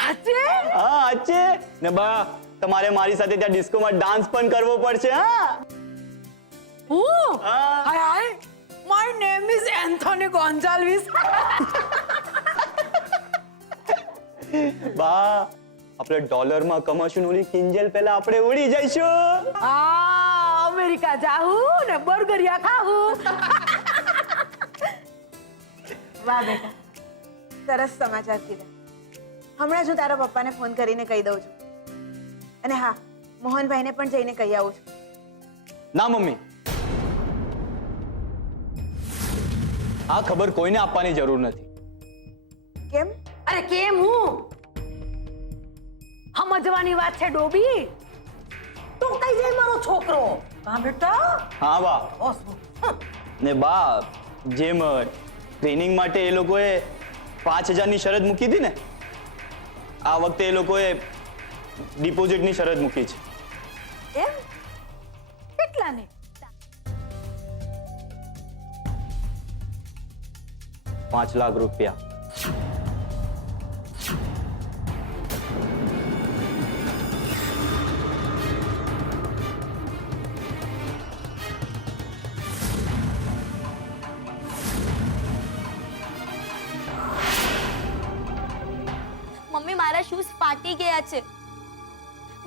સાચે? હા સાચે ને બા, તમારે મારી સાથે ત્યાં ડિસ્કોમાં ડાન્સ પણ કરવો પડશે. હા હું? હા. હાય હાય, માય નેમ ઇઝ એન્થોની ગોન્ઝાલ્વિસ. બા, આપણે ડોલરમાં કમાશું, ઓલી કિંજલ પહેલા આપણે ઉડી જઈશું. આ અમેરિકા જાહું ને બર્ગરિયા ખાહું. વાહ બેટા, સરસ સમાચાર કીધા. હમણાં જ હું તારા પપ્પાને ફોન કરીને કહી દઉં છું. અને હા, મોહનભાઈને પણ જઈને કહી આવું છું. ના મમ્મી, આ ખબર કોઈને આપવાની જરૂર નથી. કેમ? અરે કેમ હું? સમજવાની વાત છે ડોબી. તું કઈ જાય મારો છોકરો? હા બેટા. હા બા. ઓસ. ને બા, જેમ ટ્રેનિંગ માટે એ લોકોએ 5000ની શરત મૂકી હતી ને, આ વખતે એ લોકોએ ડિપોઝિટની શરત મૂકી છે. એમ? કેટલાને? 5 લાખ રૂપિયા. મમ્મી મારા શૂઝ ફાટી ગયા છે.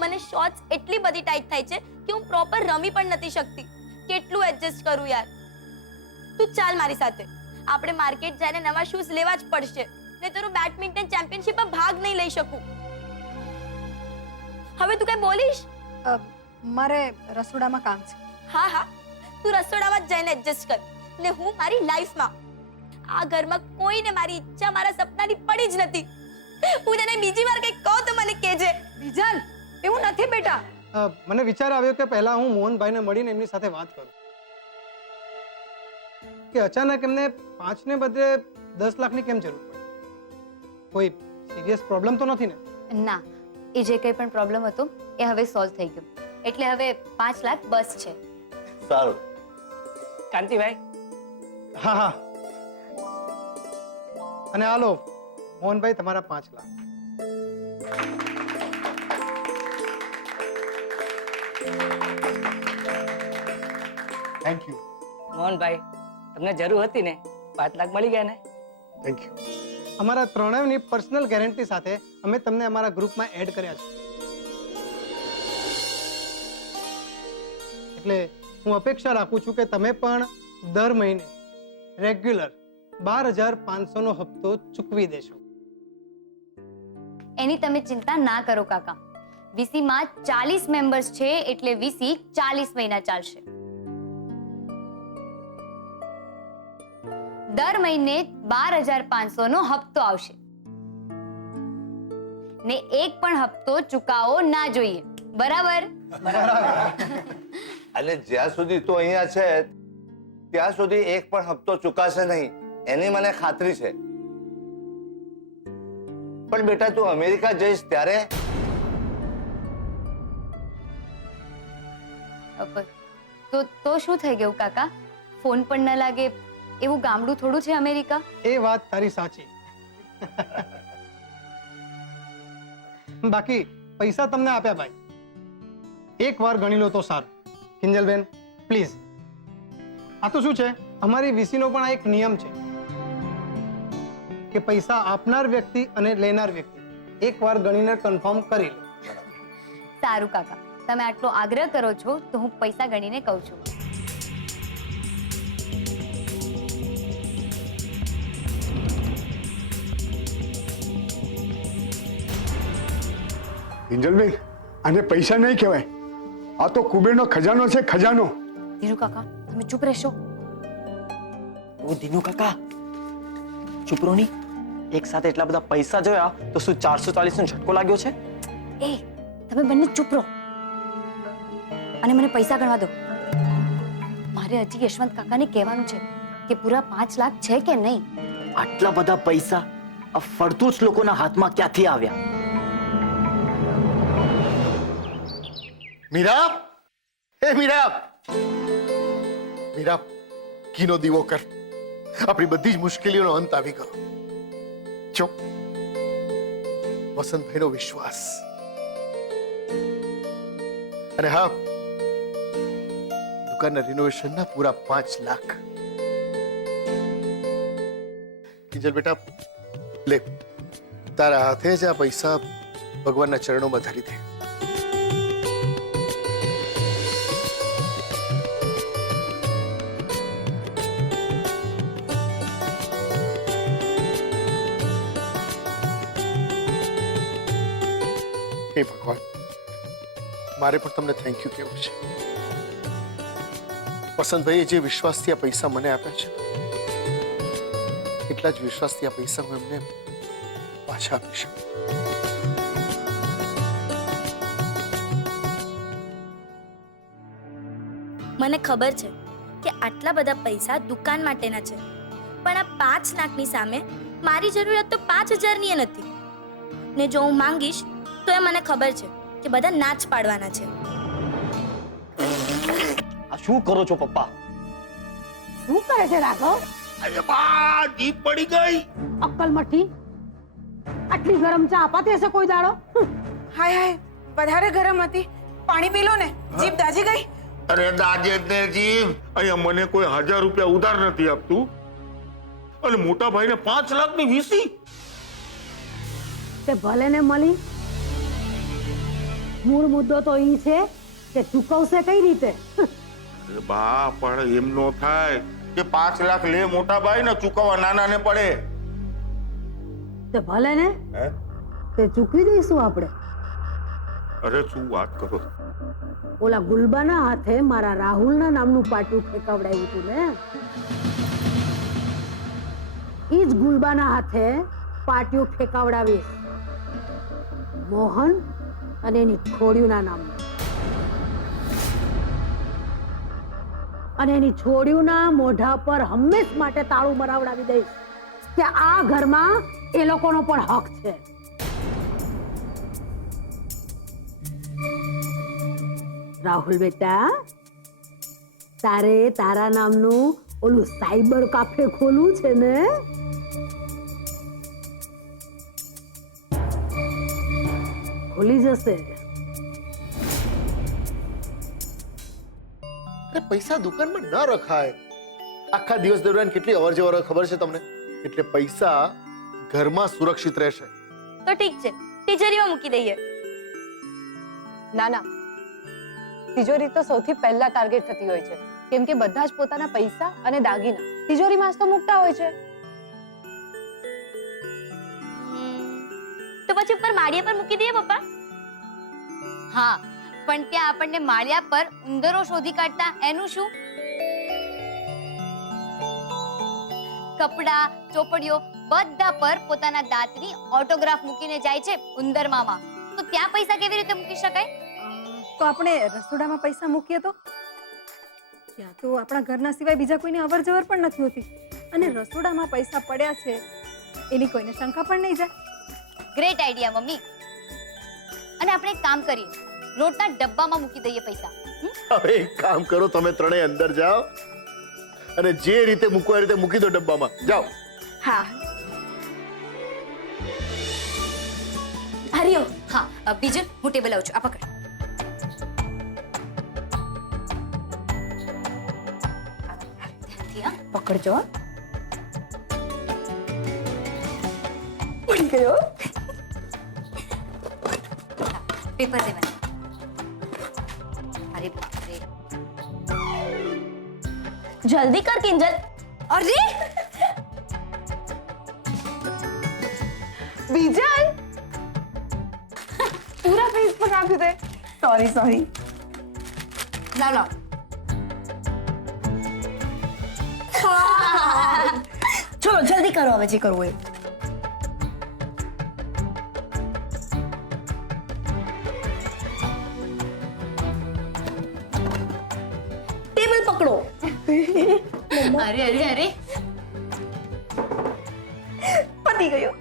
મને શોર્ટ્સ એટલી બધી ટાઈટ થાય છે કે હું પ્રોપર રમી પણ નથી શકતી. કેટલું એડજસ્ટ કરું યાર. તું ચાલ મારી સાથે. આપણે માર્કેટ જઈને નવા શૂઝ લેવા જ પડશે. નહીં તો બેડમિન્ટન ચેમ્પિયનશિપમાં ભાગ નહીં લઈ શકું. હવે તું કઈ બોલીશ? મારે રસોડામાં કામ છે. હા હા, તું રસોડામાં જ જઈને એડજસ્ટ કર. ને હું મારી લાઈફમાં આ ઘરમાં કોઈને મારી ઈચ્છા મારા સપનાની પડી જ નથી. હું તને બીજી વાર કંઈક કહું તો મને કહેજે. બીજલ, એવું નથી બેટા. મને વિચાર આવ્યો કે પહેલા હું મોહનભાઈને મળીને એમની સાથે વાત કરું કે અચાનક એમને 5 ને બદલે 10 લાખની કેમ જરૂર પડી. કોઈ સિરિયસ પ્રોબ્લેમ તો નથી ને? ના, એ જે કંઈ પણ પ્રોબ્લેમ હતો એ હવે સોલ્વ થઈ ગયો. એટલે હવે 5 લાખ બસ છે. સારું. કાંતિભાઈ, હા હા. અને હાલો મોહનભાઈ, તમારા 5 લાખ. Thank you. મોહનભાઈ, તમને જરૂર હતી ને 5 લાખ મળી ગયા ને? Thank you. અમારા ત્રણેયની પર્સનલ ગેરંટી સાથે અમે તમને અમારા ગ્રુપમાં એડ કર્યા છે. એટલે હું અપેક્ષા રાખું છું કે તમે પણ દર મહિને રેગ્યુલર 12,500 નો હપ્તો ચૂકવી દેશો. એની તમે ચિંતા ના કરો કાકા. વીસીમાં 40 મેમ્બર્સ છે એટલે વીસી 40 મહિના ચાલશે. દર મહિને 12,500 નો હપ્તો આવશે ને એક પણ હપ્તો ચૂકવવો ના જોઈએ. બરાબર? અને જ્યાં સુધી તું અહીંયા છે ત્યાં સુધી એક પણ હપ્તો ચૂકાશે નહીં, એની મને ખાતરી છે. પણ બેટા, તું અમેરિકા જઈશ ત્યારે તો શું થઈ ગયું કાકા? ફોન પણ ન લાગે એવું ગામડું થોડું છે અમેરિકા? એ વાત તારી સાચી. બાકી પૈસા તમને આપ્યા ભાઈ, એક વાર ગણી લો તો સારું. કિંજલબેન પ્લીઝ. આ તો શું છે, અમારી વીસીનો પણ આ એક નિયમ છે કે પૈસા આપનાર વ્યક્તિ અને લેનાર વ્યક્તિ એક વાર ગણીને કન્ફર્મ કરી લે. સારું કાકા, તમે આટલો આગ્રહ કરો છો તો હું પૈસા ગણીને કહું છું. કિંજલબેન, આને પૈસા નહીં કહેવાય, આ તો કુબેરનો ખજાનો છે, ખજાનો. ધીરુ કાકા, તમે ચૂપ રહેશો? ઓ દિનુ કાકા, ચૂપ રહો ની. એક સાથે એટલા બધા પૈસા જોયા તો શું 440 નો ઝટકો લાગ્યો છે? એ તમે બંને ચૂપ રહો અને મને પૈસા ગણવા દો. મારે હજી યશવંત કાકાને કહેવાનું છે કે પૂરા 5 લાખ છે કે નહીં. આટલા બધા પૈસા આ ફરતું જ લોકોના હાથમાં ક્યાંથી આવ્યા? મીરા, એ મીરા, મીરા, ઘીનો દીવો કર. આપણી બધી જ મુશ્કેલીઓનો અંત આવી ગયો. જો વસંતભાઈનો વિશ્વાસ, અને હા, દુકાનના રિનોવેશનના પૂરા 5 લાખ. કિંજલ બેટા, લે, તારા હાથે જ આ પૈસા ભગવાનના ચરણોમાં ધરી દે. હે ભગવાન, મારે પણ તમને થેન્ક યુ કહેવું છે. વસંતભાઈએ જે વિશ્વાસથી આ પૈસા મને આપ્યા છે, એટલા જ વિશ્વાસથી આ પૈસા હું એમને પાછા આપી શકું. મને ખબર છે કે આટલા બધા પૈસા દુકાન માટેના છે, પણ આ 5 લાખની સામે મારી જરૂરિયાત તો 5,000ની નથી. ને જો હું માંગીશ તો એ મને ખબર છે કે બધા નાચ પાડવાના છે. આ શું કરો છો પપ્પા? શું કરે છે રાઘવ? અરે બા જીભ પડી ગઈ. અક્કલ મઠી આટલી ગરમ ચા અપાતી હશે કોઈ દાડો? હાય હાય વધારે ગરમ હતી, પાણી પી લો ને, જીભ દાજી ગઈ. અરે દાજે ને જીભ, અહીંયા મને કોઈ 1000 રૂપિયા ઉધાર નથી આપતું અને મોટા ભાઈને 5 લાખની વીસી. તે ભલે ને મળી, મૂળ મુદ્દો તો ઈ છે કે ચૂકવશે કઈ રીતે? અરે બા પણ એમ નો થાય કે 5 લાખ લે મોટા ભાઈ ને ચૂકવવા નાના ને પડે. તે ભલે ને, હે? તે ચૂકવી દઈશું આપણે. અરે શું વાત કરો. ઓલા ગુલબાના હાથે મારા રાહુલના નામનું પાટિયું ફેંકાવડાવ્યું હતું ને, ઈ જ ગુલબાના હાથે પાટિયું ફેંકાવડાવીશ મોહન અને એની છોડ્યુંના નામનું. અને એની છોડ્યુંના મોઢા પર હંમેશ માટે તાળું મરાવડાવી દઈશ કે આ ઘરમાં એ લોકોનો પણ હક છે. રાહુલ બેટા, તારે તારા નામનું ઓલું સાયબર કાફે ખોલવું છે ને? ખોલી જશે. પૈસા દુકાનમાં ન રખાય. આખા દિવસ દરમિયાન કેટલી અવર જવર હોય ખબર છે તમને? એટલે પૈસા ઘરમાં સુરક્ષિત રહેશે. તો ઠીક છે, તિજોરીમાં મૂકી દઈએ. ના ના, તિજોરી તો સૌથી પહેલા ટાર્ગેટ થતી હોય છે, કેમ કે બધા જ પોતાના પૈસા અને દાગીના તિજોરીમાં જ તો મૂકતા હોય છે. તો પછી ઉપર માળિયા પર મૂકી દઈએ પપ્પા. હા, પણ ત્યાં આપણને માળિયા પર ઉંદરો શોધી કાઢતા એનું શું? કપડા, ચોપડીઓ બધા પર પોતાના દાંતની ઓટોગ્રાફ મૂકીને જાય છે ઉંદર મામા. તો ત્યાં પૈસા કેવી રીતે મૂકી શકાય? તો આપણે રસોડામાં પૈસા મૂકીએ તો? ત્યાં તો આપણા ઘરના સિવાય બીજા કોઈની અવર જવર પણ નથી હોતી, અને રસોડામાં પૈસા પડ્યા છે એની કોઈને શંકા પણ નહીં જાય. Great idea mummy. અને આપણે એક કામ કરીએ, લોટના ડબ્બામાં મૂકી દઈએ પૈસા. હવે એક કામ કરો, તમે ત્રણેય અંદર જાઓ અને જે રીતે મૂકવા રીતે મૂકી દો ડબ્બામાં. જાઓ. હા હરિયો. હા બીજું હું ટેબલ આવું છું. આ પકડ. પકડજો. પડી ગયો. પેપર દેવાના. અરે બાપ રે. જલ્દી કર કિંજલ. અરે બીજલ, પૂરા પેજ પર નાખ્યું તે. સોરી. લાવ લાવ. ચલો જલ્દી કરો હવે જે કરવું હોય. ટેબલ પકડો. અરે અરે અરે પતી ગયું.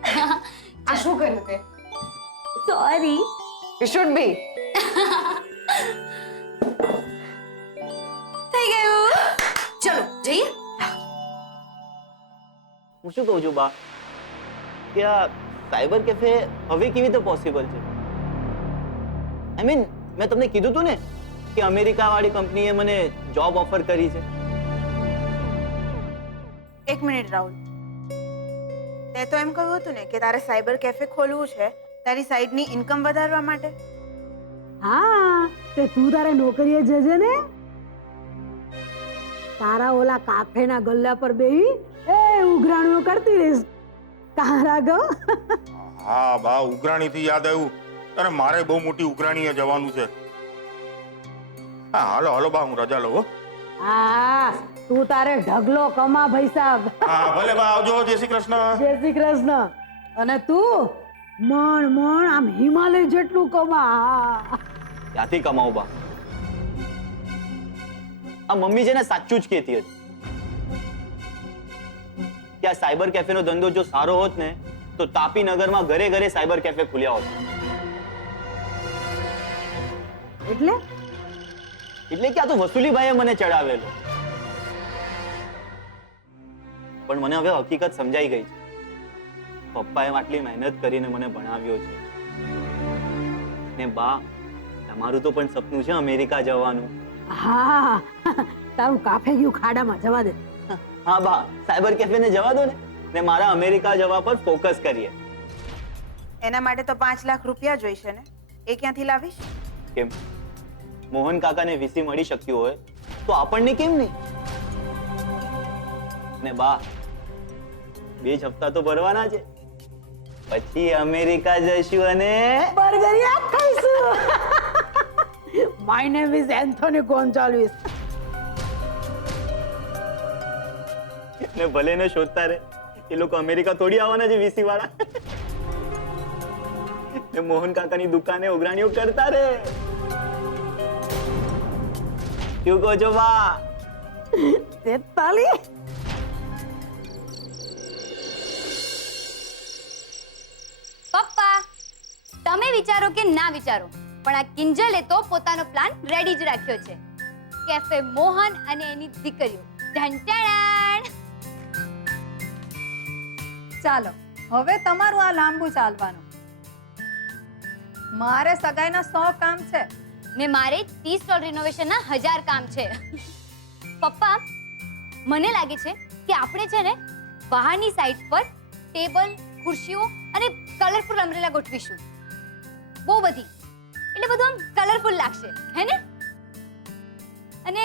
આ શું કર્યું તે? સોરી. You should be. થઈ ગયું. ચલો જઈએ. હું શું કહું છું બા, કે આ સાયબર કેફે હવે કેવી રીતે પોસિબલ છે? આઈ મીન મેં તમને કીધું હતું ને કે અમેરિકા વાળી કંપનીએ મને જોબ ઓફર કરી છે. એક મિનિટ રાહુલ, તે તો એમ કહ્યું હતું ને કે તારે સાયબર કેફે ખોલવું છે તારી સાઈડની ઇન્કમ વધારવા માટે. હા, તે તું તારે નોકરીએ જજે ને, તારા ઓલા કાફેના ગલ્લા પર બેહી એ ઉઘરાણીઓ કરતી રહીશ. કાં રાઘવ? હા બા, ઉઘરાણી થી યાદ આવ્યું, અરે મારે બહુ મોટી ઉઘરાણીએ જવાનું છે. હા હાલો હાલો બા, હું રજા લઉં હો. હા, તું તારે ઢગલો કમા ભાઈ સાહેબ. હા ભલે બા, આવજો. જય શ્રી કૃષ્ણ. જય શ્રી કૃષ્ણ. અને તું મણ આમ હિમાલય જેટલું કમા. ક્યાંથી કમાવું બા? આ મમ્મી છે ને સાચું જ કહેતી હતી કે આ સાયબર કેફેનો ધંધો જો સારો હોત ને તો તાપી નગરમાં ઘરે ઘરે સાયબર કેફે ખુલ્યા હોત. એટલે કે આ તો વસુલીભાઈએ મને ચડાવેલો. પણ મને હવે હકીકત સમજાઈ ગઈ છે. પપ્પાએ આટલી મહેનત કરીને મને ભણાવ્યો છે. ને બા, તમારું તો પણ સપનું છે અમેરિકા જવાનું. હા, તારું કાફે ગયું ખાડામાં, જવા દે. હા બા, સાયબર કેફેને જવા દો ને મારા અમેરિકા જવા પર ફોકસ કરીએ. એના માટે તો 5 લાખ રૂપિયા જોઈશે ને, એ ક્યાંથી લાવીશ? કેમ મોહન કાકાને વીસી મળી શક્યું હોય તો આપણને કેમ નહીં? ને બા, 2 જ હપ્તા તો ભરવાના છે, પછી અમેરિકા જઈશું અને બર્ગરિયા ખાઈશું. My name is Anthony Gonsalves. ને ભલે ને શોધતા રે, એ લોકો અમેરિકા થોડી આવવાના છે વીસી વાળા. ને મોહન કાકાની દુકાને ઉઘરાણીઓ કરતા રે. શું કહો છો બા? 43. પપ્પા, તમે વિચારો કે ના વિચારો, પણ આ કિંજલે તો પોતાનો પ્લાન રેડી જ રાખ્યો છે. કેફે મોહન અને એની દીકરીઓ. ઢંટાણ. ચાલો, હવે તમારું આ લાંબુ ચાલવાનું. મારે સગાઈના 100 કામ છે ને મારે 30 સ્ટોલ રિનોવેશનના 1000 કામ છે. પપ્પા, મને લાગે છે કે આપણે છે ને બહારની સાઈડ પર ટેબલ, ખુરશીઓ અને કલરફુલ અમ્બ્રેલા ગોઠવીશું. બહુ બધી, એટલે બધું આમ કલરફુલ લાગશે, હે ને? અને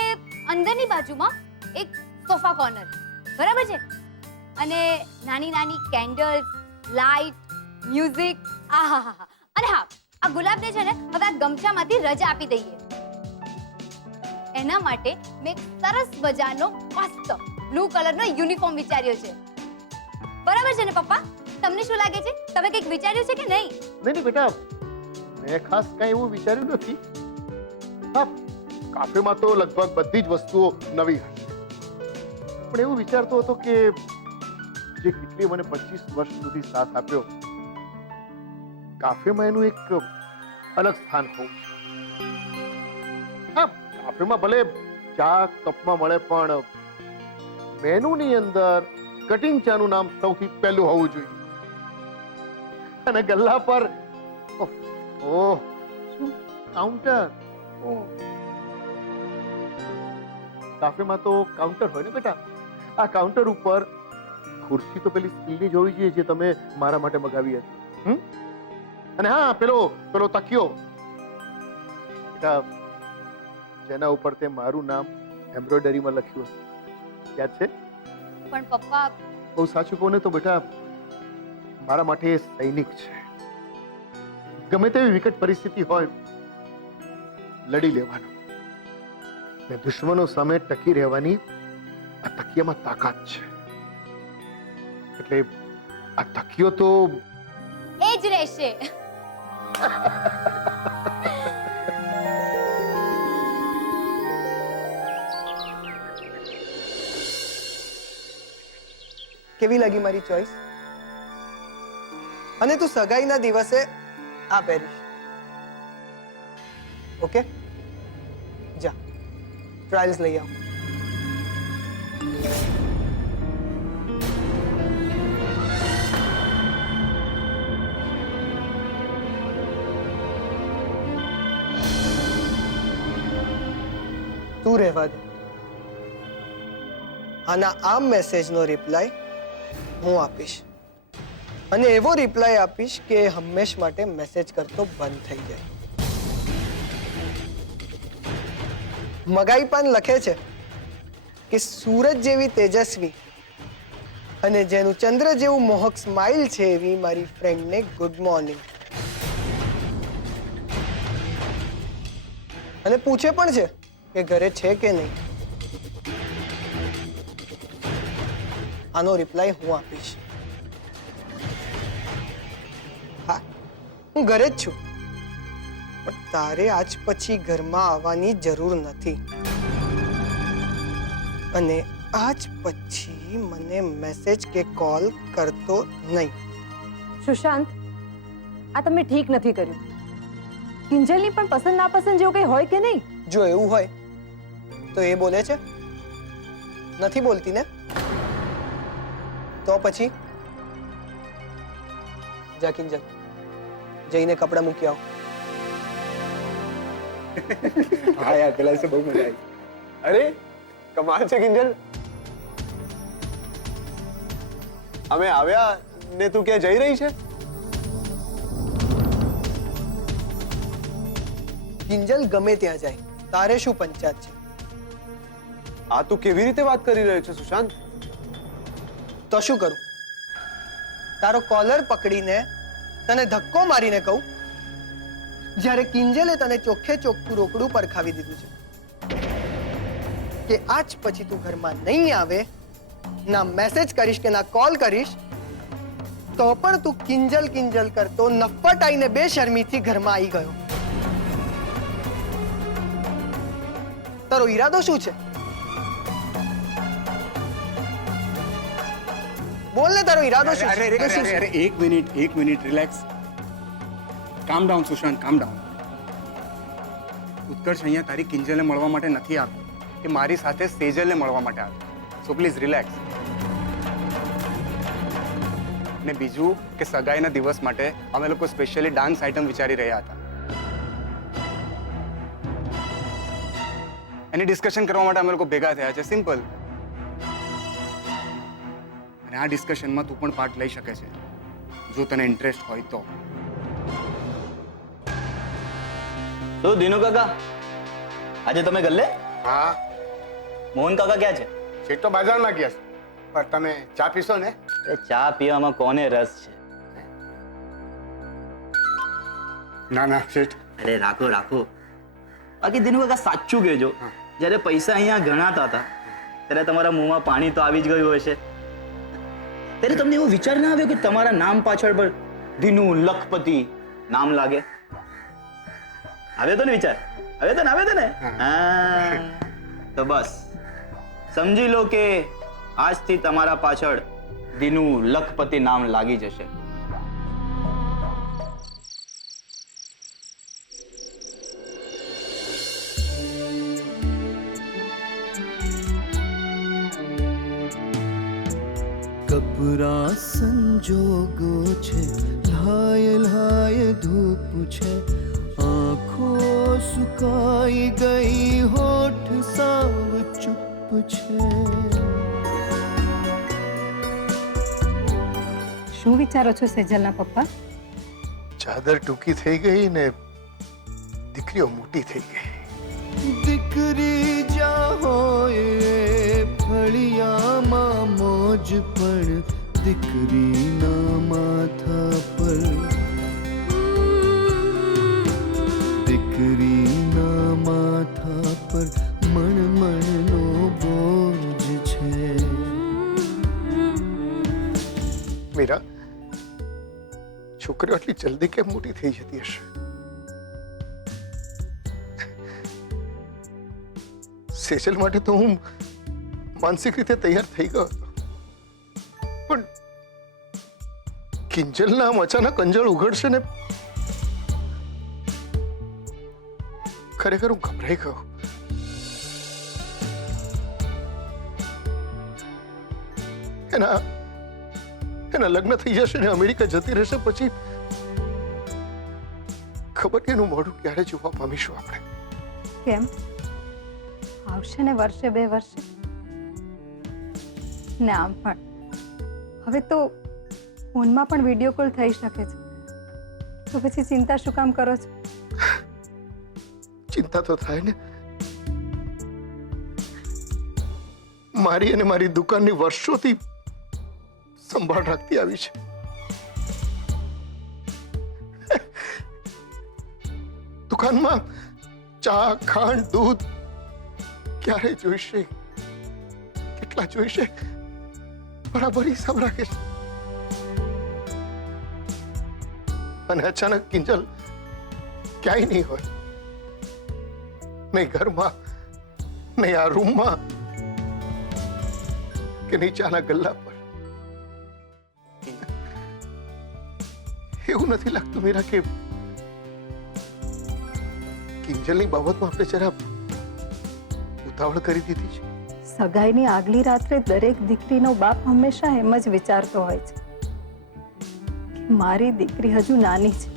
અંદરની બાજુમાં એક સોફા કોર્નર, બરાબર છે? અને નાની નાની કેન્ડલ્સ, લાઇટ, મ્યુઝિક. આહાહા. અને હા, આ ગુલાબને છે ને હવે આ ગમછામાંથી રજા આપી દઈએ. એના માટે મેં એક સરસ મજાનો મસ્ત બ્લુ કલરનો યુનિફોર્મ વિચાર્યો છે. બરાબર છે ને પપ્પા? તમને શું લાગે છે? તમે કંઈક વિચાર્યું છે કે નહીં? નહીં બેટા, મેં ખાસ કઈ એવું વિચાર્યું નથી. હા, કાફેમાં તો લગભગ બધી જ વસ્તુઓ નવી હશે, પણ એવું વિચારતો હતો કે જે કેટલી મને 25 વર્ષ સુધી સાથ આપ્યો, કાફેમાં એનું એક અલગ સ્થાન હોવું છે. હા, કાફેમાં ભલે ચા કપમાં મળે, પણ મેનુની અંદર કટિંગ ચાનું નામ સૌથી પહેલું હોવું જોઈએ. અને ગલ્લા પર ઓહ, શું કાઉન્ટર! કાફેમાં તો કાઉન્ટર હોય ને બેટા. આ કાઉન્ટર ઉપર ખુરશી તો પેલી સ્ટીલની જ હોવી જોઈએ જે તમે મારા માટે મગાવી હતી. અને હા, પેલો તકિયો બેટા, જેના ઉપર તે મારું નામ એમ્બ્રોઇડરીમાં લખ્યું હતું, યાદ છે? પણ પપ્પા, બહુ સાચું કહું ને તો બેટા, મારા માટે એ સૈનિક છે. ગમે તેવી વિકટ પરિસ્થિતિ હોય, લડી લેવાનો ને દુશ્મનો સામે ટકી રહેવાની આ તકિયામાં તાકાત છે. એટલે આ તકિયો તો એ જ રહેશે. કેવી લાગી મારી ચોઈસ? અને તું સગાઈના દિવસે આ પહેરીશ, ઓકે? જા, ટ્રાયલ્સ લઈ આવ. તું રહેવા દે. આના આ મેસેજનો રિપ્લાય હું આપીશ, અને એવો રિપ્લાય આપીશ કે હંમેશ માટે મેસેજ કરતો બંધ થઈ જાય. મગાઈ પાન લખે છે કે સૂરજ જેવી તેજસ્વી અને જેનું ચંદ્ર જેવું મોહક સ્માઇલ છે એવી મારી ફ્રેન્ડને ગુડ મોર્નિંગ. અને પૂછે પણ છે કે ઘરે છે કે નહીં. આનો રિપ્લાય હું આપીશ. હા, હું ઘરે જ છું, પણ તારે આજ પછી ઘરમાં આવવાની જરૂર નથી. અને આજ પછી મને મેસેજ કે કોલ કરતો નહીં. સુશાંત, આ તમે ઠીક નથી કર્યું. કિંજલની પણ પસંદ નાપસંદ જેવું કંઈ હોય કે નહીં? જો એવું હોય તો એ બોલે છે? નથી બોલતી ને? તો પછી જા કિંજલ, જઈને કપડાં મૂકી આવ. હા યાર, પેલા દિવસે બહુ મજા આવી. અરે કમાલ છે કિંજલ, અમે આવ્યા ને તું ક્યાં જઈ રહી છે? કિંજલ ગમે ત્યાં જાય, તારે શું પંચાયત છે? આ તું કેવી રીતે વાત કરી રહ્યો છે સુશાંત? તો શું કરું? તારો કોલર પકડીને તને ધક્કો મારીને કહું, જ્યારે કિંજલે તને ચોખ્ખે ચોખ્ખું રોકડું પરખાવી દીધું છે કે આજ પછી તું ઘરમાં નહીં આવે, ના મેસેજ કરીશ કે ના કોલ કરીશ, તો પણ તું કિંજલ કિંજલ કરતો નફટાઈને બેશરમીથી ઘરમાં આવી ગયો. તારો ઈરાદો શું છે? બોલ ને, તારો ઈરાદો શું છે? અરે એક મિનિટ રિલેક્સ. કામ ડાઉન સુશાંત, કામ ડાઉન. ઉત્કર્ષ અહીંયા તારી કિંજલને મળવા માટે નથી આવ્યો, કે મારી સાથે સેજલને મળવા માટે આવ્યો. So please relax. ને બીજું કે સગાઈના દિવસ માટે અમે લોકો સ્પેશિયલી ડાન્સ આઇટમ વિચારી રહ્યા હતા. એની ડિસ્કશન કરવા માટે અમે લોકો ભેગા થયા છે, સિમ્પલ. અને આ ડિસ્કશનમાં તું પણ પાર્ટ લઈ શકે છે, જો તને ઇન્ટરેસ્ટ હોય તો. તો દિનુ કાકા, આજે તમે ગલ્લે? હા. મોહન કાકા ક્યાં છે? શેઠ તો બજારમાં ગયા છે, પણ તમે ચા પીશો ને? એ ચા પીવામાં કોને રસ છે? ના ના શેઠ. અરે રાખો રાખો. બાકી દિનુ કાકા સાચું કહેજો, જ્યારે પૈસા અહીંયા ગણાતા હતા ત્યારે તમારા મોંમાં પાણી તો આવી જ ગયું હશે. ત્યારે તમને એવો વિચાર ના આવ્યો કે તમારા નામ પાછળ પર દિનુ લખપતિ નામ લાગે? આવ્યો તો ને વિચાર? આવ્યો તો ને? હા. તો બસ સમજી લો કે આજથી તમારા પાછળ દિનુ લખપતિ નામ લાગી જશે. કપરા સંજોગો છે, લાય લાય ધૂપ છે, આંખો સુકાઈ ગઈ, હોઠ સાવ ચૂપ છે. શું વિચારો છો સેજલના પપ્પા? ચાદર ટૂંકી થઈ ગઈ ને દીકરીઓ મોટી થઈ ગઈ. દીકરી જા હોય ફળિયામાં મોજ, પણ દીકરીના માથા પર, દીકરીના માથા પર મણમણનો બોજ છે. મીરા, છોકરીઓ આટલી જલ્દી કેમ મોટી થઈ જતી હશે? સેજલ માટે તો હું માનસિક રીતે તૈયાર થઈ ગયો હતો, પણ કિંજલના આમ અચાનક અંજળ ઉઘડશે ને ખરેખર હું ગભરાઈ ગયો. એના લગ્ન થઈ જશે ને અમેરિકા જતી રહેશે, પછી ખબર કે એનું મોઢું ક્યારે જોવા પામીશું આપણે. કેમ આવશે ને વર્ષે 2 વર્ષે? ને આમ પણ હવે તો ફોનમાં પણ વિડીયો કોલ થઈ શકે છે, તો પછી ચિંતા શું કામ કરો છો? ચિંતા તો થાય ને. મારી અને મારી દુકાનની વર્ષોથી સંભાળ રાખતી આવી છે. દુકાનમાં ચા, ખાંડ, દૂધ ક્યારે જોઈશે, કેટલા જોઈશે, બરાબર હિસાબ રાખે છે. અને અચાનક કિંજલ ક્યાંય નહીં હોય, નહીં ઘરમાં, નહીં આ રૂમમાં, કે નહીં ચાના ગલ્લા પર. એવું નથી લાગતું મીરા કે કિંજલની બાબતમાં આપણે જરા ઉતાવળ કરી દીધી છે? સગાઈની આગલી રાત્રે દરેક દીકરીનો બાપ હંમેશા એમ જ વિચારતો હોય છે કે મારી દીકરી હજુ નાની છે.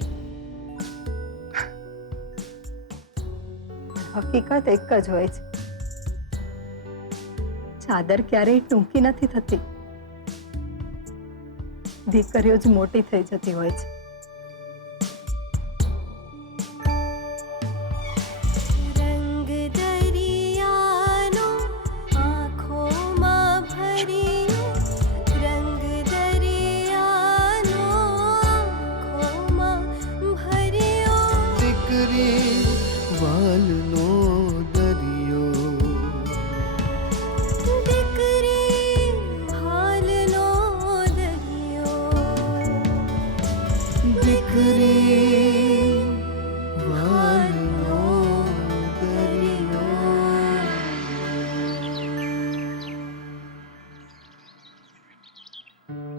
હકીકત એક જ હોય છે, ચાદર ક્યારેય ટૂંકી નથી થતી, દીકરીઓ જ મોટી થઈ જતી હોય છે.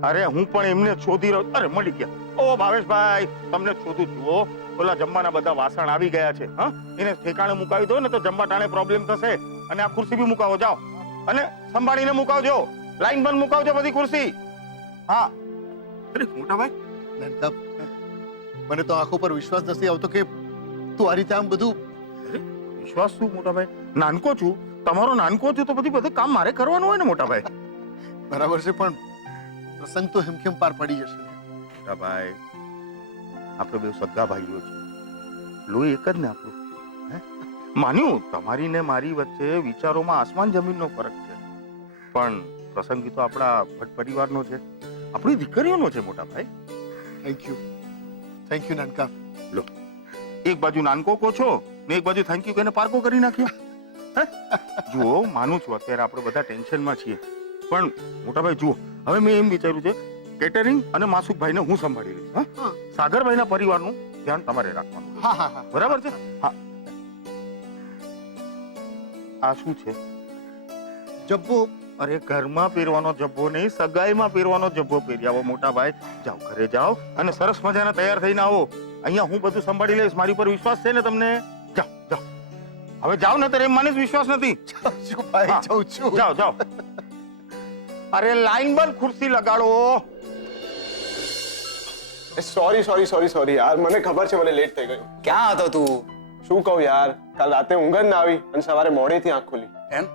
અરે હું પણ એમને શોધી રહ્યો. અરે મળી ગયા. ઓ ભાવેશભાઈ, તમને શોધું જુઓ. ઓલા જમવાના બધા વાસણ આવી ગયા છે. હા, એને ઠેકાણે મુકાવી દો ને તો જમવા ટાણે પ્રોબ્લેમ થશે. અને આ ખુરશી બી મુકાવો, જાઓ. અને સંભાળીને મુકાવજો, લાઈન બંધ મુકાવજો બધી ખુરશી. હા. અરે મોટા ભાઈ, નનકા, મને તો આંખો પર વિશ્વાસ નથી આવતો કે તું આ રીતે આમ બધું. વિશ્વાસ શું મોટા ભાઈ? નાનકો છું, તમારો નાનકો છું તો બધું કામ મારે કરવાનું હોય ને મોટા ભાઈ. બરાબર છે, પણ પ્રસંગ તો હેમખેમ પાર પડી જશે. મોટા ભાઈ, આપણે બે સગા ભાઈઓ છે, લોહી એક જ ને આપણું. માન્યું તમારી ને મારી વચ્ચે વિચારોમાં આસમાન જમીનનો ફરક છે, પણ પ્રસંગી તો આપણા ભટ્ટ પરિવારનો છે, આપણી દીકરીઓનો છે મોટા ભાઈ. Thank you નાનકા. લો, એક બાજુ નાનકો કહો છો ને એક બાજુ થેન્ક યુ કહીને પારકો કરી નાખ્યો. જુઓ, માનું છું અત્યારે આપણે બધા ટેન્શનમાં છીએ, પણ મોટા ભાઈ જુઓ, હવે મેં એમ વિચાર્યું છે કેટરિંગ અને માસુકભાઈને હું સંભાળી લઈશ. હા, સાગરભાઈના પરિવારનું ધ્યાન તમારે રાખવાનું. હા, બરાબર છે. હા, આ શું છે? જબ્બો. અરે ઘરમાં પહેરવાનો જબ્બો નહીં, સગાઈમાં પહેરવાનો જબ્બો પહેરી આવો મોટા ભાઈ. જાઓ, ઘરે જાઓ અને સરસ મજાના તૈયાર થઈને આવો. અહીંયા હું બધું સંભાળી લઈશ. મારી પર વિશ્વાસ છે ને તમને? જાઓ જાઓ, હવે જાઓ ને. તારે એમ માને વિશ્વાસ નથી? જાઉં છું. જાઓ જાઓ. અરે લાઈન બંધ, ખુરશી લગાડો. સોરી યાર, મને ખબર છે મને લેટ થઈ ગયું. ક્યાં હતો તું? શું કહું યાર, કાલ રાતે ઊંઘ જ ના આવી અને સવારે મોડેથી આંખ ખુલી. એમ?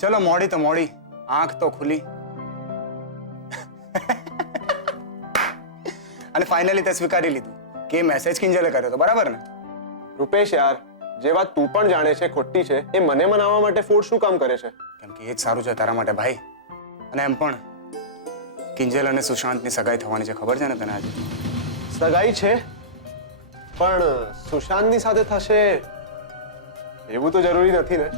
ચલો, મોડી તો મોડી, આંખ તો ખુલી. અને ફાઇનલી તે સ્વીકારી લીધું કે મેસેજ કિંજલે કર્યો તો, બરાબર ને? રૂપેશ યાર, જે વાત તું પણ જાણે છે ખોટી છે, એ મને મનાવવા માટે ફોર્સ શું કામ કરે છે? કેમ કે એ જ સારું છે તારા માટે ભાઈ. અને એમ પણ કિંજલ અને સુશાંતની સગાઈ થવાની છે, ખબર છે ને તને? આજે સગાઈ છે, પણ સુશાંતની સાથે થશે એવું તો જરૂરી નથી ને.